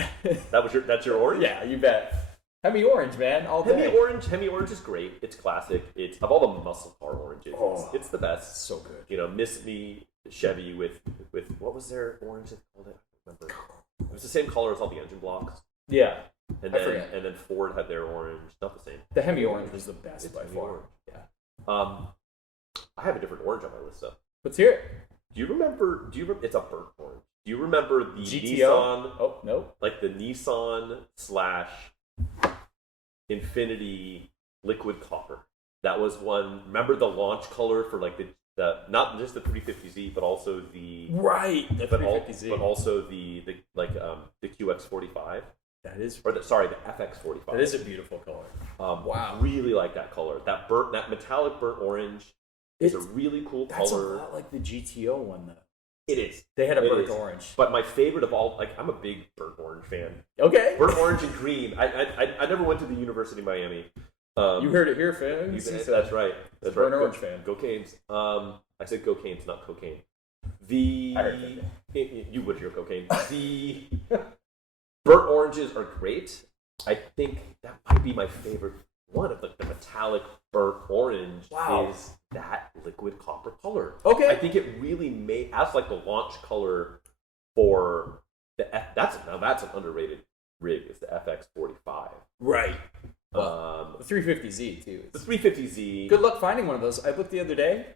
That's your orange? Yeah, you bet. Hemi Orange, man, all day. Hemi Orange is great. It's classic. It's of all the muscle car oranges. It's the best. So good. You know, Miss Me Chevy with what was their orange that called it? I don't remember. It was the same color as all the engine blocks. Yeah. And then Ford had their orange. Not the same. The Hemi Orange was the best by far. Orange. Yeah. I have a different orange on my list though. Let's hear it. Do you remember? It's a burnt orange. Do you remember the GTO? Nissan? Oh no. Like the Nissan / Infiniti liquid copper. That was one. Remember the launch color for like the not just the 350Z, but also the 350Z, but also the QX45. That is, the FX45. That is a beautiful color. Wow, really like that color. That metallic burnt orange is a really cool color. That's a lot like the GTO one though. It is. They had a burnt orange. But my favorite of all, I'm a big burnt orange fan. Okay. Burnt orange and green. I never went to the University of Miami. You heard it here, fans. That's right. That's right. Burnt orange fan. Go Canes. I said cocaine, not cocaine. I heard you would hear cocaine. The burnt oranges are great. I think that might be my favorite one of the metallic burnt orange is that liquid copper color. Okay. I think it really as like the launch color for the that's an underrated rig. It's the FX45. Right. The 350Z too. The 350Z. Good luck finding one of those. I looked the other day.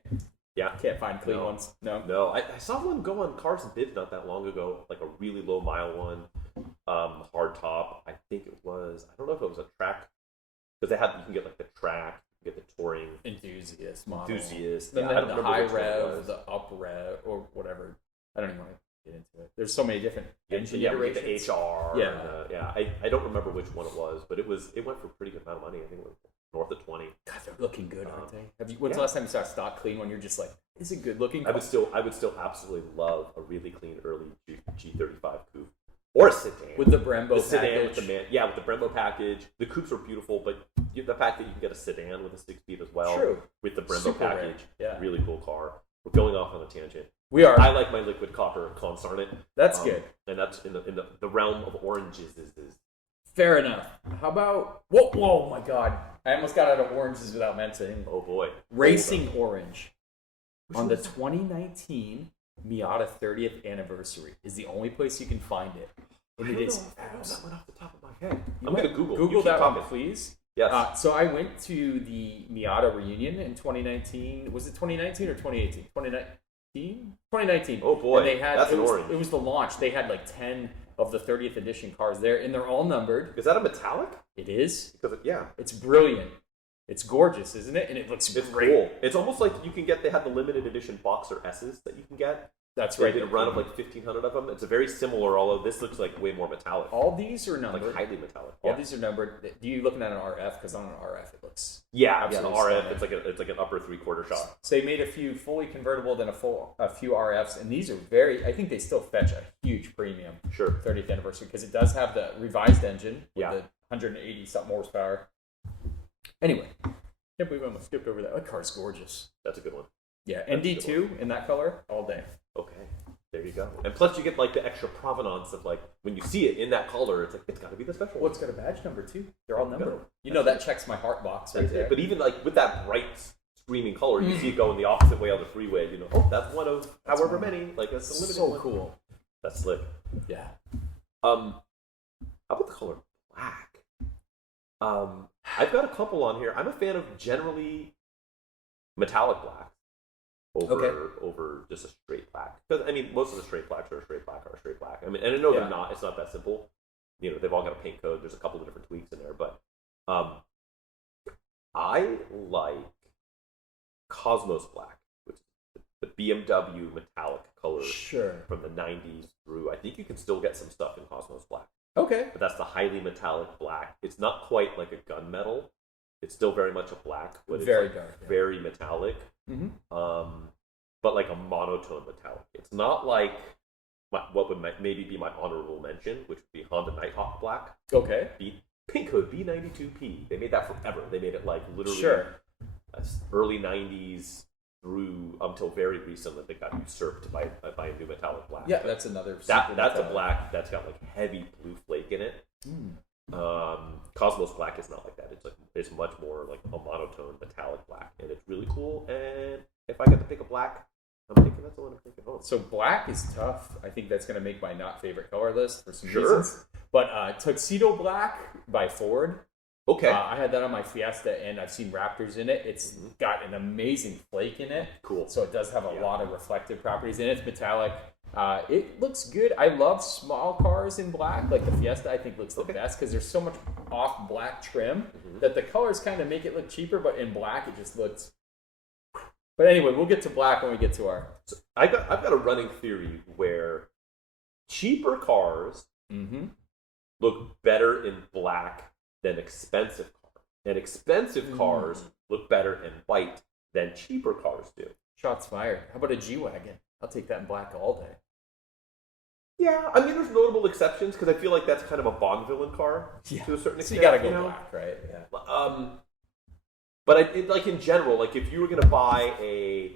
Yeah. Can't find clean ones. No. I saw one go on Cars and Bids not that long ago, like a really low mile one, hard top. I think it was. I don't know if it was a track, because you can get like the track, you can get the touring enthusiast model. Then they have the high rev, the up rev, or whatever. I don't even want to get into it. There's so many different engine iterations. The HR. Yeah. I don't remember which one it was, but it went for a pretty good amount of money. I think it was north of 20. God, they're looking good, aren't they? When's the last time you saw a stock clean one? You're just like, is it good looking? I would still absolutely love a really clean early G35 coupe or a sedan with the Brembo package. Sedan with the Brembo package. The coupes are beautiful, but the fact that you can get a sedan with a 6-speed as well. True. With the Brembo Super package. Yeah. Really cool car. We're going off on a tangent. We are. I like my liquid copper consarnate. That's good. And that's in the realm of oranges. Is fair enough. How about whoa my god. I almost got out of oranges without mentioning. Oh boy. Racing Orange. On the 2019 Miata 30th anniversary is the only place you can find it. And it is. I don't know that one off the top of my head. I'm going to Google that one, please. Yes. So I went to the Miata reunion in 2019. Was it 2019 or 2018? 2019. Oh boy, and they had, that's an orange. It was the launch. They had like 10 of the 30th edition cars there, and they're all numbered. Is that a metallic? It is. Yeah. It's brilliant. It's gorgeous, isn't it? And it looks great. Cool. It's almost like they had the limited edition Boxer S's that you can get. That's right. They did a run of like 1,500 of them. It's a very similar, although this looks like way more metallic. All these are numbered. Like highly metallic. All these are numbered. Do you looking at an RF? Because on an RF it looks the RF. stunning. It's like an upper 3/4 shot. So they made a few fully convertible, then a few RFs, and these are I think they still fetch a huge premium. Sure. 30th anniversary, because it does have the revised engine with the 180 something horsepower. Anyway, can't believe I almost skipped over that. That car's gorgeous. That's a good one. Yeah, ND2 in that color all day. Okay. There you go. And plus you get like the extra provenance of like when you see it in that color, it's like it's got to be the special one. Well, it's got a badge number too. They're all numbered. That checks my heart box right there. But even like with that bright screaming color, you see it going the opposite way on the freeway. That's one of however many. Like that's a limited one. So cool. That's slick. Yeah. How about the color black? I've got a couple on here. I'm a fan of generally metallic black. Over just a straight black, because most of the straight blacks are a straight black. And I know they're not. It's not that simple. They've all got a paint code. There's a couple of different tweaks in there, but I like Cosmos Black, which is the BMW metallic color from the 90s through. I think you can still get some stuff in Cosmos Black. Okay. But that's the highly metallic black. It's not quite like a gunmetal. It's still very much a black, but it's very dark, very metallic. Mm-hmm. But like a monotone metallic. It's not like what would maybe be my honorable mention, which would be Honda Nighthawk Black. Okay. Pink Hood B92P. They made that forever. They made it like literally early 90s through until very recently. They got usurped by a new metallic black. Yeah, that's another. That's a black that's got like heavy blue flake in it. Cosmos Black is not like that. It's much more like a monotone metallic black, and it's really cool. And if I get to pick a black, I'm thinking that's the one I'm thinking. Oh, so black is tough. I think that's going to make my not favorite color list for some reasons. But Tuxedo Black by Ford. Okay. I had that on my Fiesta, and I've seen Raptors in it. It's got an amazing flake in it. Cool. So it does have a lot of reflective properties in it. It's metallic. It looks good. I love small cars in black. Like the Fiesta, I think looks the best because there's so much off black trim that the colors kind of make it look cheaper, but in black it just looks... But anyway, we'll get to black when we get to our... So I've got a running theory where cheaper cars look better in black than expensive cars. And expensive cars look better in white than cheaper cars do. Shots fired. How about a G-Wagon? I'll take that in black all day. Yeah, I mean, there's notable exceptions because I feel like that's kind of a Bond villain car to a certain extent. So you gotta go black, right? Yeah. But like in general, like if you were gonna buy a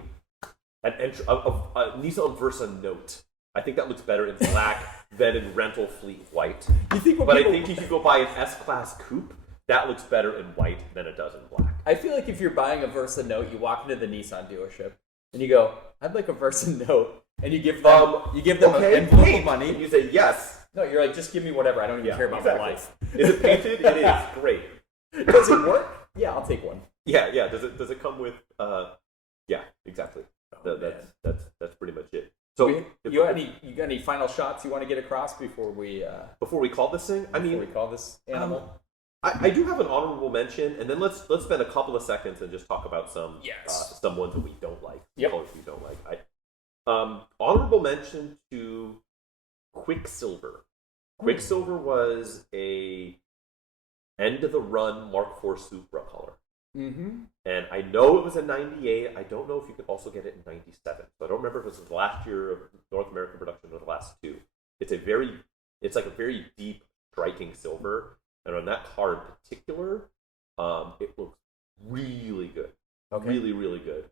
Nissan Versa Note, I think that looks better in black than in rental fleet white. You think? I think if you go buy an S-Class coupe, that looks better in white than it does in black. I feel like if you're buying a Versa Note, you walk into the Nissan dealership and you go, "I'd like a Versa Note," and you give them an envelope of money. And you say yes. No, you're like, just give me whatever. I don't even care about my life. Is it painted? It is great. Does it work? Yeah, I'll take one. Yeah. Does it come with? Yeah, exactly. That's pretty much it. So you got any final shots you want to get across before we call this thing? We call this animal. I do have an honorable mention, and then let's spend a couple of seconds and just talk about some ones that we don't like. Colors we don't like. Honorable mention to Quicksilver. Quicksilver was a end of the run Mark IV Supra color. And I know it was in 98. I don't know if you could also get it in 97. So I don't remember if it was the last year of North American production or the last two. It's like a very deep, striking silver. And on that car in particular, it looks really good. Okay. Really, really good.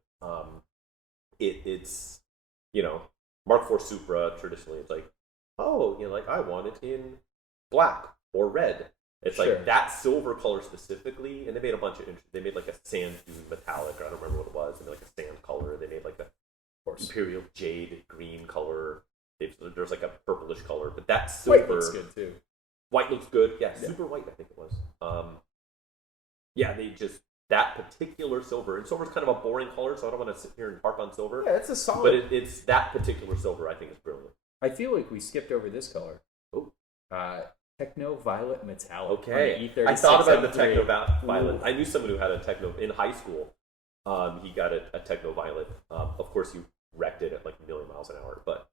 It's Mark IV Supra traditionally it's like, I want it in black or red. It's like that silver color specifically, and they made a bunch of they made like a sand dune metallic, or I don't remember what it was. They made like a sand color. They made like a imperial jade green color. There's like a purplish color, but that silver white looks good too. White looks good, yeah. Super white, I think it was. They just that particular silver, and silver's kind of a boring color, so I don't want to sit here and harp on silver. Yeah, it's a solid. But it's that particular silver I think is brilliant. I feel like we skipped over this color. Oh. Techno Violet Metallic. Okay. I thought about the Techno Violet. I knew someone who had a Techno in high school. He got a Techno Violet. Of course, you wrecked it at like a million miles an hour. But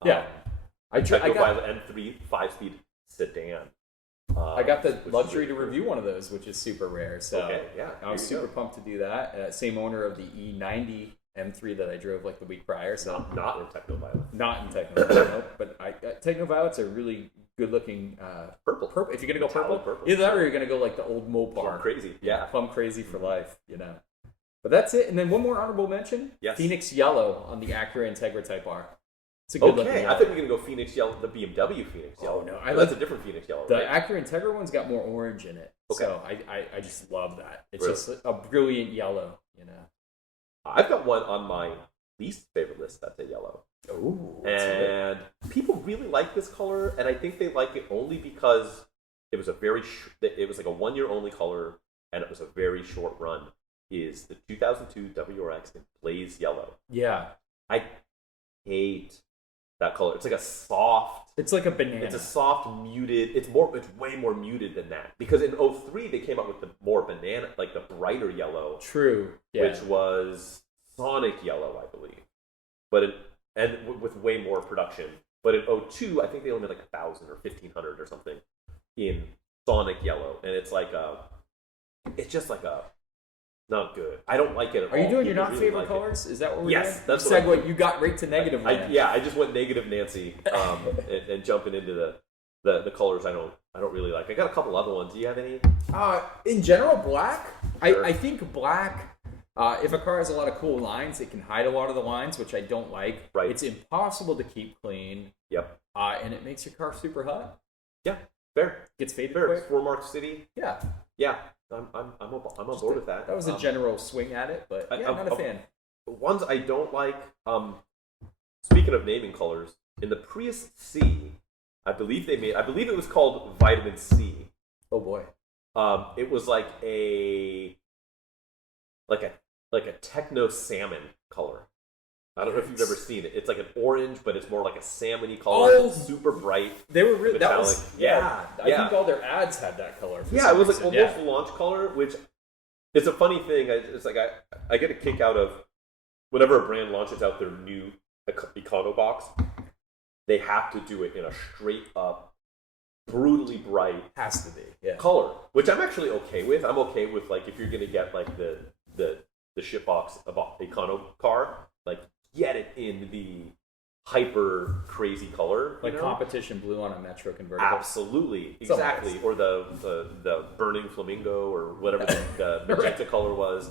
Techno Violet M3 5-speed sedan. I got the luxury to review one of those, which is super rare. So I was super pumped to do that. Same owner of the E90 M3 that I drove like the week prior. So not in Techno Violet. Not in Techno Violet, but Techno Violets are really good-looking purple. If you're gonna go purple, either that or you're gonna go like the old Mopar. Plum crazy, plum crazy for life, But that's it. And then one more honorable mention: Phoenix Yellow on the Acura Integra Type R. It's a good looking. I thought you were gonna go Phoenix Yellow, the BMW Phoenix Yellow. Oh no, that's a different Phoenix Yellow. The Acura Integra one's got more orange in it, so I just love that. It's just a brilliant yellow, I've got one on my least favorite list that's a yellow. Ooh, and people really like this color, and I think they like it only because it was it was like a 1-year only color, and it was a very short run. Is the 2002 WRX in Blaze Yellow? Yeah, I hate that color. It's like a soft. It's like a banana. It's a soft muted. It's way more muted than that, because in 03 they came out with the more banana, like the brighter yellow. True. Yeah. Which was Sonic yellow, I believe, but with way more production. But in 02, I think they only made like 1,000 or 1,500 or something in Sonic yellow, and it's just like a not good. I don't like it at all. Are you doing your People not really favorite like colors? Is that what we're Yes, doing? that's you what you got right to negative. I just went negative Nancy, and jumping into the colors I don't really like. I got a couple other ones. Do you have any? In general, black. Sure. I think black. If a car has a lot of cool lines, it can hide a lot of the lines, which I don't like. Right. It's impossible to keep clean. Yep. And it makes your car super hot. Yeah. Fair. Gets faded Fair. quick. 4 Mark City. Yeah. Yeah. I'm on board with that. That was a general swing at it, but yeah, not a fan. Ones I don't like. Speaking of naming colors, in the Prius C, I believe it was called Vitamin C. Oh boy. It was like a Techno salmon color. I don't know if you've ever seen it. It's like an orange, but it's more like a salmony color. Oh, it's super bright. They were really metallic. that was I think all their ads had that color. It was like almost a launch color, which it's a funny thing. It's like I get a kick out of whenever a brand launches out their new Econo box, they have to do it in a straight up, brutally bright has to be color, which I'm actually okay with. I'm okay with, like, if you're gonna get like the shitbox Econo car, like, get it in the hyper crazy color, like competition blue on a Metro convertible. Absolutely, exactly. Or the burning flamingo or whatever the magenta color was.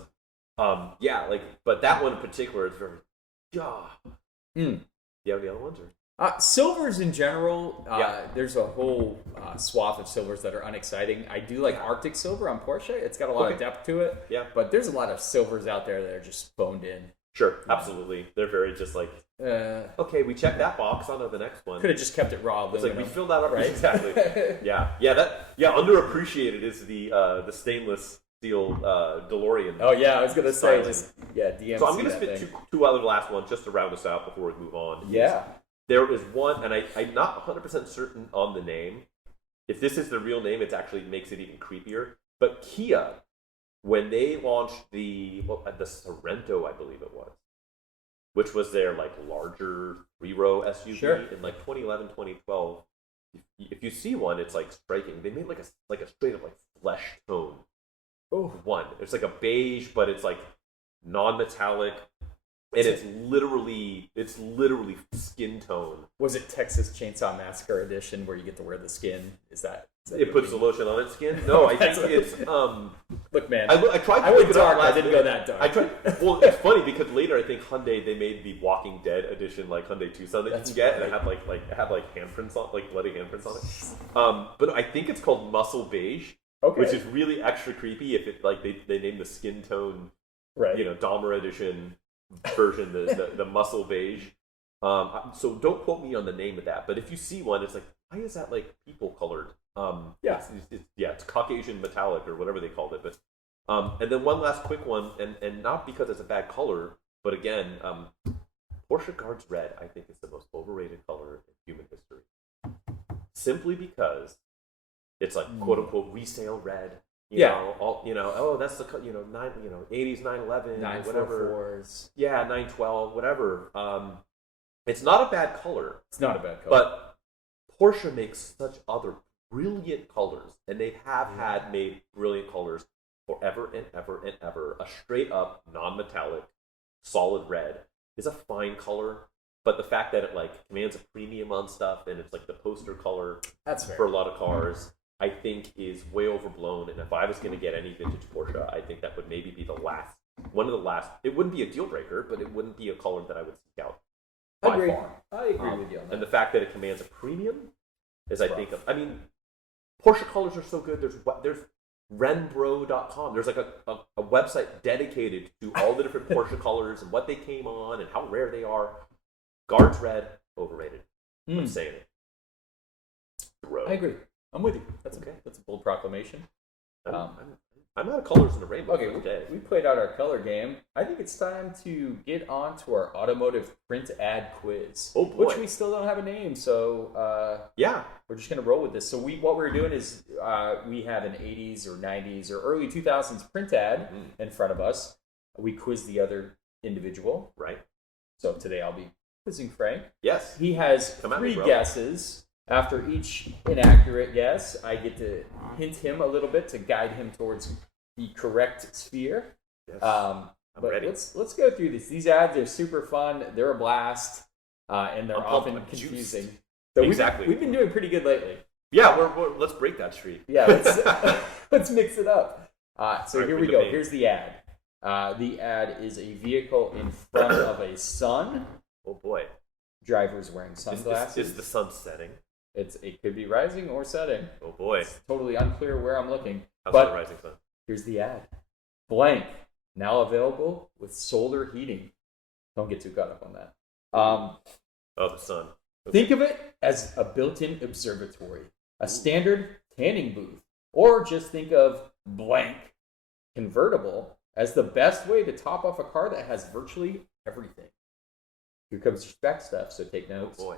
But that one in particular is very. Do you have any other ones? Or? Silvers in general, there's a whole swath of silvers that are unexciting. I do like Arctic silver on Porsche. It's got a lot of depth to it. Yeah. But there's a lot of silvers out there that are just phoned in. Sure, absolutely. They're very just like, okay, we checked that box, on to the next one. Could have just kept it raw. It's like, we filled that up, right? Exactly. Underappreciated is the stainless steel DeLorean. Oh yeah, I was gonna say DMC. So I'm gonna spit two other last ones just to round us out before we move on. Yeah. There is one, and I'm not 100% certain on the name. If this is the real name, it actually makes it even creepier. But Kia, when they launched the Sorento, I believe it was, which was their like larger 3-row SUV in like 2011, 2012. If you see one, it's like striking. They made like a straight up like flesh tone. Oh, one. It's like a beige, but it's like non-metallic. And it's literally skin tone. Was it Texas Chainsaw Massacre edition where you get to wear the skin? Is that it puts the lotion on its skin? No, I think it's Look, man, I tried to look it up. I didn't go that dark. I tried. Well, it's funny because later I think Hyundai, they made the Walking Dead edition, like Hyundai Tucson that you can get, and it had like handprints on, like bloody handprints on it. But I think it's called Muscle Beige, which is really extra creepy if it like they name the skin tone, Dahmer edition version, the Muscle Beige. So don't quote me on the name of that, but if you see one, it's like, why is that like people colored? It's Caucasian metallic or whatever they called it. But and then one last quick one, and not because it's a bad color, but again, Porsche Guards Red, I think, is the most overrated color in human history. Simply because it's like quote unquote resale red. You know, that's the 80s 911, 944s. 912, whatever. It's not a bad color. It's not a bad color. But Porsche makes such other brilliant colors, and they have made brilliant colors forever and ever and ever. A straight up non-metallic solid red is a fine color, but the fact that it like commands a premium on stuff and it's like the poster color for a lot of cars, I think is way overblown. And if I was going to get any vintage Porsche, I think that would maybe be one of the last. It wouldn't be a deal breaker, but it wouldn't be a color that I would seek out. I agree with you on that. And the fact that it commands a premium is, I think, I mean, Porsche colors are so good. There's Renbro.com. There's like a website dedicated to all the different Porsche colors and what they came on and how rare they are. Guards Red, overrated. I'm saying it. Bro. I agree. I'm with you. That's okay. That's a bold proclamation. I'm I'm out of colors in the rainbow. Okay, we played out our color game. I think it's time to get on to our automotive print ad quiz. Oh boy. Which we still don't have a name, so we're just gonna roll with this. So what we're doing is we have an 80s or 90s or early 2000s print ad in front of us. We quiz the other individual. Right. So today I'll be quizzing Frank. Yes. He has 3 guesses. After each inaccurate guess, I get to hint him a little bit to guide him towards the correct sphere. Yes. I'm ready. Let's go through this. These ads are super fun. They're a blast, and they're often confusing. So exactly. We've been doing pretty good lately. Yeah, let's break that streak. Yeah, let's mix it up. So here we go. Here's the ad. The ad is a vehicle in front of a sun. Oh boy. Driver's wearing sunglasses. Is the sun setting? It could be rising or setting. Oh boy. It's totally unclear where I'm looking. How's but the rising sun? Here's the ad. Blank. Now available with solar heating. Don't get too caught up on that. The sun. Okay. Think of it as a built-in observatory, a standard tanning booth, or just think of blank convertible as the best way to top off a car that has virtually everything. Here comes your spec stuff, so take notes. Oh boy.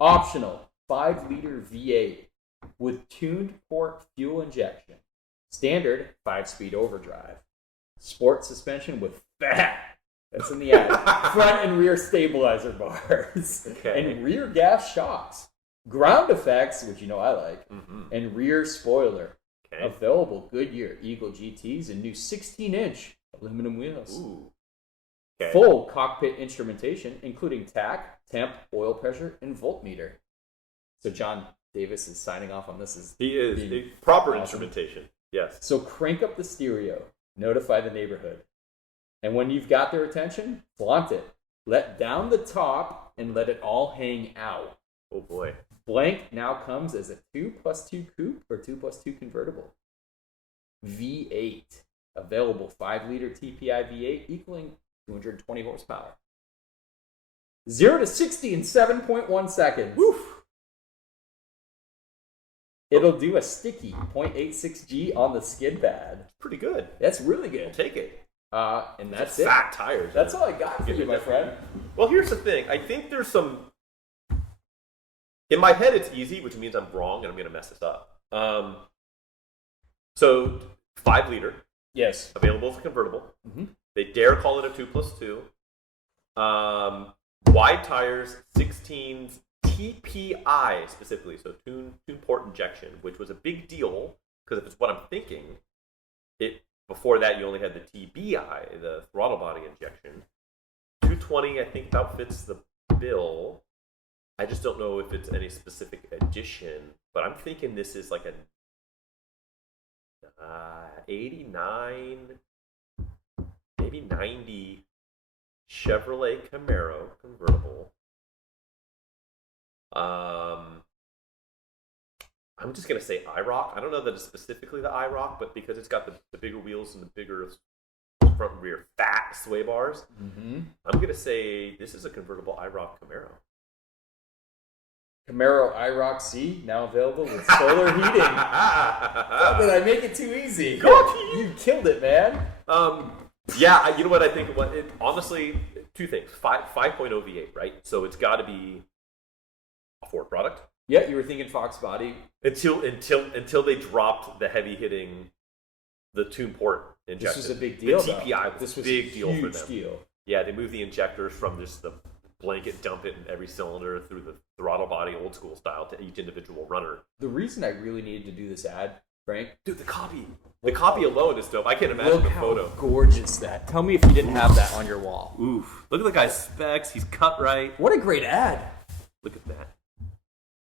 Optional 5-liter V8 with tuned port fuel injection. Standard 5-speed overdrive. Sport suspension with fat. That's in the ad. Front and rear stabilizer bars. Okay. And rear gas shocks. Ground effects, which you know I like. And rear spoiler. Okay. Available Goodyear Eagle GTs and new 16-inch aluminum wheels. Ooh. Okay. Full cockpit instrumentation, including tach, temp, oil pressure, and voltmeter. So John Davis is signing off on this. He is. Proper instrumentation. Yes. So crank up the stereo. Notify the neighborhood. And when you've got their attention, flaunt it. Let down the top and let it all hang out. Oh boy. Blank now comes as a 2+2 coupe or 2+2 convertible. V8. Available 5-liter TPI V8 equaling 220 horsepower. 0 to 60 in 7.1 seconds. Woof. It'll do a sticky 0.86 G on the skid pad. Pretty good. That's really good. I'll take it. And that's it. Fat tires. That's all I got for you, my friend. Well, here's the thing. I think there's some... In my head, it's easy, which means I'm wrong and I'm going to mess this up. So, 5-liter. Yes. Available as a convertible. They dare call it a 2+2. Wide tires, 16s, TPI specifically, so tune port injection, which was a big deal because if it's what I'm thinking, before that you only had the TBI, the throttle body injection. 220, I think about fits the bill. I just don't know if it's any specific edition, but I'm thinking this is like a 89, maybe 90 Chevrolet Camaro convertible. I'm just going to say IROC. I don't know that it's specifically the IROC, but because it's got the bigger wheels and the bigger front and rear fat sway bars, I'm going to say this is a convertible IROC Camaro. Camaro IROC C, now available with solar heating. Oh, did I make it too easy? You killed it, man. Yeah, you know what I think? Honestly, two things. 5.0 V8, right? So it's got to be a Ford product. Yeah, you were thinking Fox body. Until they dropped the heavy hitting, the tune port injection. This was a big deal. The TPI was a big deal for them. Deal. Yeah, they moved the injectors from just the blanket dump it in every cylinder through the throttle body old school style to each individual runner. The reason I really needed to do this ad, Frank, dude, the copy alone is dope. I can't imagine the photo. How gorgeous that. Tell me if you didn't have that on your wall. Oof. Look at the guy's specs. He's cut right. What a great ad. Look at that.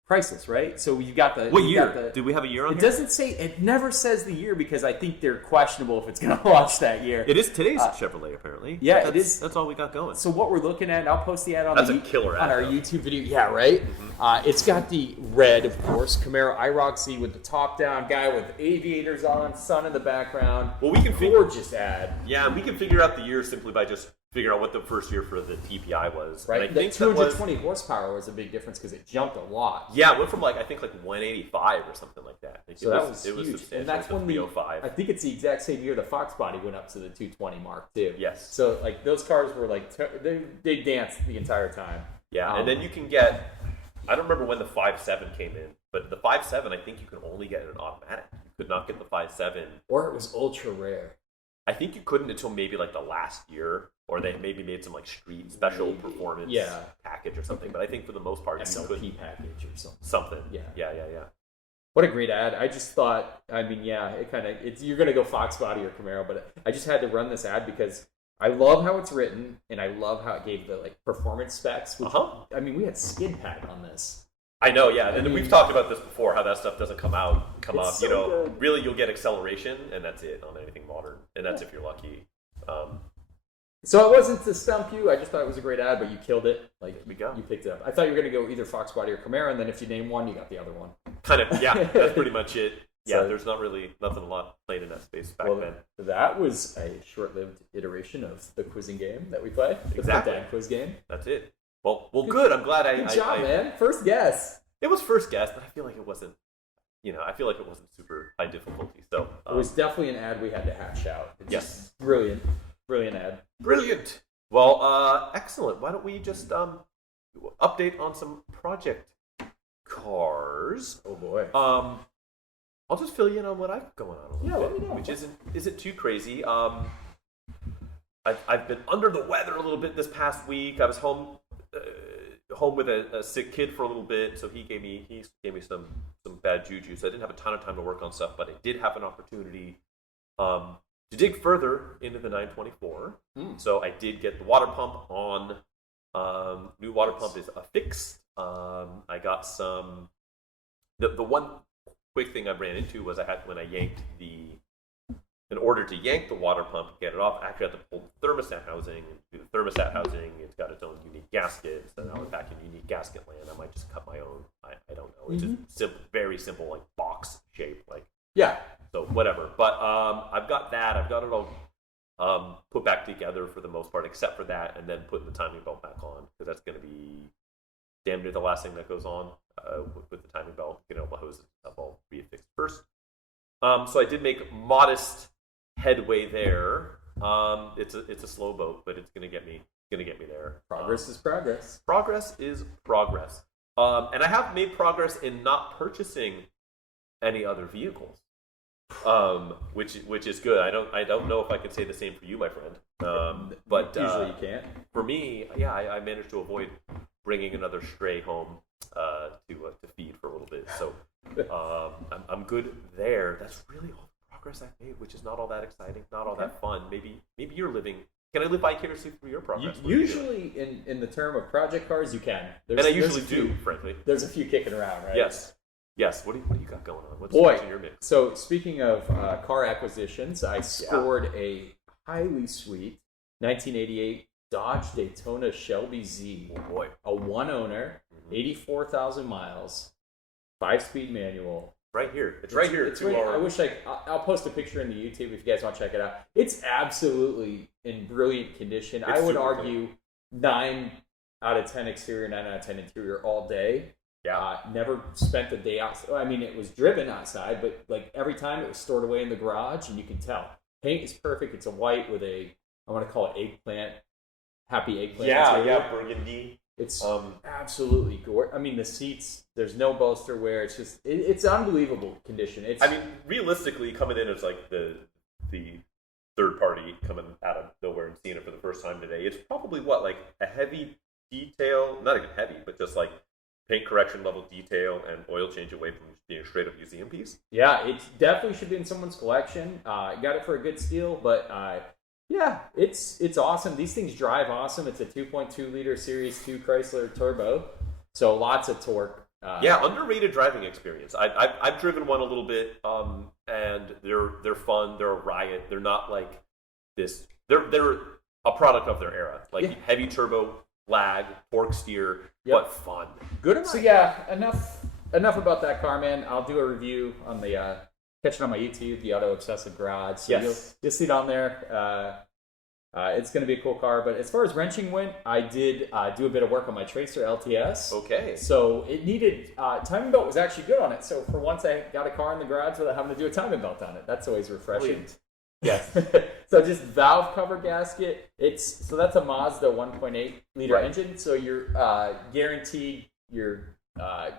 Priceless, right? So you got the... What year? Did we have a year on here? It doesn't say... It never says the year because I think they're questionable if it's going to launch that year. It is today's Chevrolet, apparently. Yeah, it is. That's all we got going. So what we're looking at, and I'll post the ad on, a killer ad, on our YouTube video. Yeah, right? Mm-hmm. It's got the red, of course, Camaro IROC C with the top-down guy with aviators on, sun in the background. Well, we can gorgeous ad. Yeah, we can figure out the year simply by just figuring out what the first year for the TPI was. Right, and I think 220 horsepower was a big difference because it jumped a lot. Yeah, it went from I think 185 or something like that. So that was huge. Substantial. And that's when 305. I think it's the exact same year the Fox body went up to the 220 mark too. Yes. So those cars were they danced the entire time. Yeah, and then you can get. I don't remember when the 5.7 came in, but the 5.7 I think you can only get in an automatic. You could not get the 5.7, or it was ultra rare. I think you couldn't until maybe the last year, or they maybe made some street special performance package or something. But I think for the most part, SLP package or something. Something. Yeah. What a great ad! I just thought, you're gonna go Fox body or Camaro, but I just had to run this ad because I love how it's written and I love how it gave the performance specs. Which, we had skid pad on this. I know, yeah, and we've talked about this before. How that stuff doesn't come up. So good. Really, you'll get acceleration, and that's it on anything modern, and that's if you're lucky. So it wasn't to stump you. I just thought it was a great ad, but you killed it. There we go. You picked it up. I thought you were going to go either Fox body or Camaro, and then if you name one, you got the other one. Kind of, yeah. That's pretty much it. Yeah, there's nothing a lot played in that space back then. That was a short-lived iteration of the quizzing game that we play. Exactly. The dad quiz game. That's it. Well, good. I'm glad Good job, man. First guess. It was first guess, but I feel like it wasn't. I feel like it wasn't super high difficulty. So it was definitely an ad we had to hash out. Yes. Brilliant ad. Brilliant. Well, excellent. Why don't we just update on some project cars? Oh boy. I'll just fill you in on what I've going on a little bit, let me know. Which isn't too crazy. I've been under the weather a little bit this past week. I was home with a sick kid for a little bit, so he gave me some bad juju. So I didn't have a ton of time to work on stuff, but I did have an opportunity to dig further into the 924. So I did get the water pump on. New water pump is affixed. I got some. The one quick thing I ran into was in order to yank the water pump, get it off, I actually had to pull the thermostat housing. And do the thermostat housing, it's got its own unique gasket. So now we're back in unique gasket land. I might just ut my own. I don't know. It's just simple, very simple, box shape. So whatever. But I've got that. I've got it all put back together for the most part, except for that, and then putting the timing belt back on, because that's going to be damn near the last thing that goes on with the timing belt. All the hoses and stuff all reaffixed first. So I did make modest headway there. It's a slow boat, but it's gonna get me there. Progress is progress. Progress is progress. And I have made progress in not purchasing any other vehicles, which is good. I don't know if I can say the same for you, my friend. But usually you can't. For me, yeah, I managed to avoid bringing another stray home to feed for a little bit. So I'm good there. That's really all the progress I've made, which is not all that exciting, not all that fun. Maybe you're living. Can I live vicariously through your progress? Usually, in the term of project cars, you can. And I usually do, frankly. There's a few kicking around, right? Yes. What do you got going on? What's in your mix? So speaking of car acquisitions, I scored a highly sweet 1988 Dodge Daytona Shelby Z. Oh boy. A one owner, 84,000 miles, 5-speed manual. Right here. It's right here. I wish I'll post a picture in the YouTube if you guys want to check it out. It's absolutely in brilliant condition. I would argue 9 out of 10 exterior, 9 out of 10 interior all day. Yeah. Never spent a day outside. I mean, it was driven outside, but every time it was stored away in the garage, and you can tell. Paint is perfect. It's a white with I want to call it eggplant. Happy eggplant. Yeah, burgundy. It's absolutely gorgeous. I mean, the seats, there's no bolster wear. It's just, it's unbelievable condition. Realistically, coming in as the third party coming out of nowhere and seeing it for the first time today, it's probably a heavy detail, not even heavy, but just paint correction level detail and oil change away from being a straight up museum piece. Yeah, it definitely should be in someone's collection. Got it for a good steal, but yeah, it's awesome. These things drive awesome. It's a 2.2 liter Series 2 Chrysler turbo, so lots of torque. Underrated driving experience. I've driven one a little bit, and they're fun. They're a riot. They're not like this. They're a product of their era. Heavy turbo, lag, torque steer, but fun. Good. So yeah, enough about that car, man. I'll do a review on catch it on my YouTube, the Auto Obsessive Garage. So you'll see it on there. It's going to be a cool car. But as far as wrenching went, I did do a bit of work on my Tracer LTS. Okay. So it needed timing belt was actually good on it. So for once, I got a car in the garage without having to do a timing belt on it. That's always refreshing. Brilliant. Yes. So just valve cover gasket. That's a Mazda 1.8 liter engine. So you're guaranteed your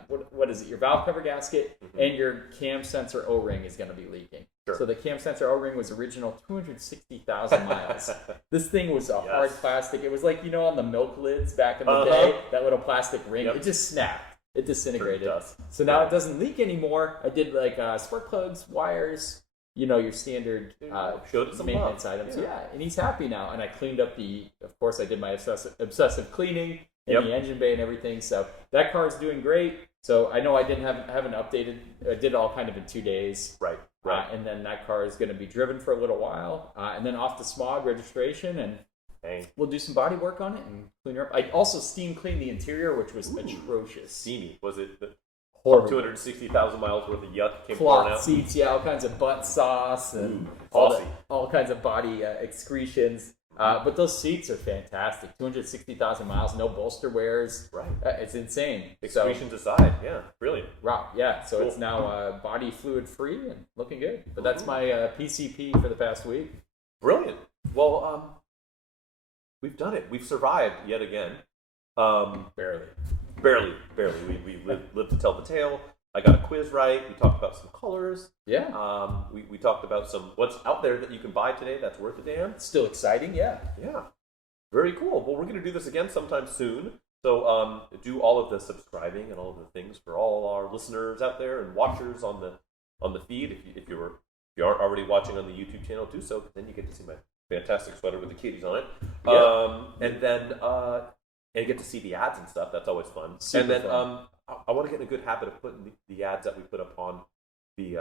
what is it? Your valve cover gasket and your cam sensor O-ring is going to be leaking. Sure. So the cam sensor O-ring was original 260,000 miles. This thing was a hard plastic. It was like, on the milk lids back in the day, that little plastic ring. Yep. It just snapped. It disintegrated. Sure it so now it doesn't leak anymore. I did like spark plugs, wires, your standard maintenance items. Yeah, and he's happy now. And I cleaned up of course I did my obsessive cleaning in the engine bay and everything. So that car is doing great. So I know I haven't updated. I did it all kind of in 2 days. Right. And then that car is going to be driven for a little while. And then off to smog registration. And we'll do some body work on it and clean her up. I also steam cleaned the interior, which was atrocious. Steamy. Was it horrible? 260,000 miles worth of yuck came pouring Cloth out? Seats, all kinds of butt sauce and all kinds of body excretions. But those seats are fantastic. 260,000 miles, no bolster wears. Right. It's insane. Excretions aside, brilliant. Wow, yeah. So it's now body fluid free and looking good. But that's my PCP for the past week. Brilliant. Well, we've done it. We've survived yet again. Barely. We lived to tell the tale. I got a quiz right. We talked about some colors. Yeah. We talked about what's out there that you can buy today that's worth a damn. Still exciting, yeah. Yeah. Very cool. Well, we're going to do this again sometime soon. So do all of the subscribing and all of the things for all our listeners out there and watchers on the feed. If you aren't already watching on the YouTube channel, do so. Then you get to see my fantastic sweater with the kitties on it. Yeah. And then and get to see the ads and stuff. That's always fun. Super and then fun. I want to get in a good habit of putting the ads that we put up on the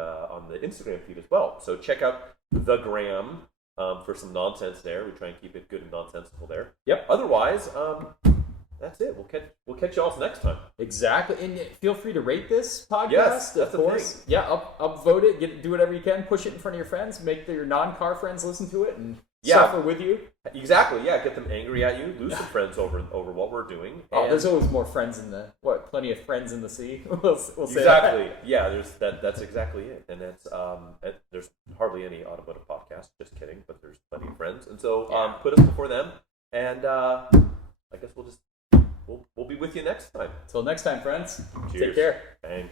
Instagram feed as well. So check out the Gram for some nonsense there. We try and keep it good and nonsensical there. Yep. Otherwise, that's it. We'll catch y'all next time. Exactly. And feel free to rate this podcast. Yes, that's of course. The thing. Yeah, upvote it. Do whatever you can. Push it in front of your friends. Make your non-car friends listen to it and suffer with you. Exactly. Yeah, get them angry at you. Lose some friends over what we're doing. Oh, there's always more friends plenty of friends in the sea. we'll say exactly. That. Yeah, there's that's exactly it. And it's there's hardly any automotive podcast. Just kidding. But there's plenty of friends. And so put us before them. And I guess we'll be with you next time. Till next time, friends. Cheers. Take care. Bang.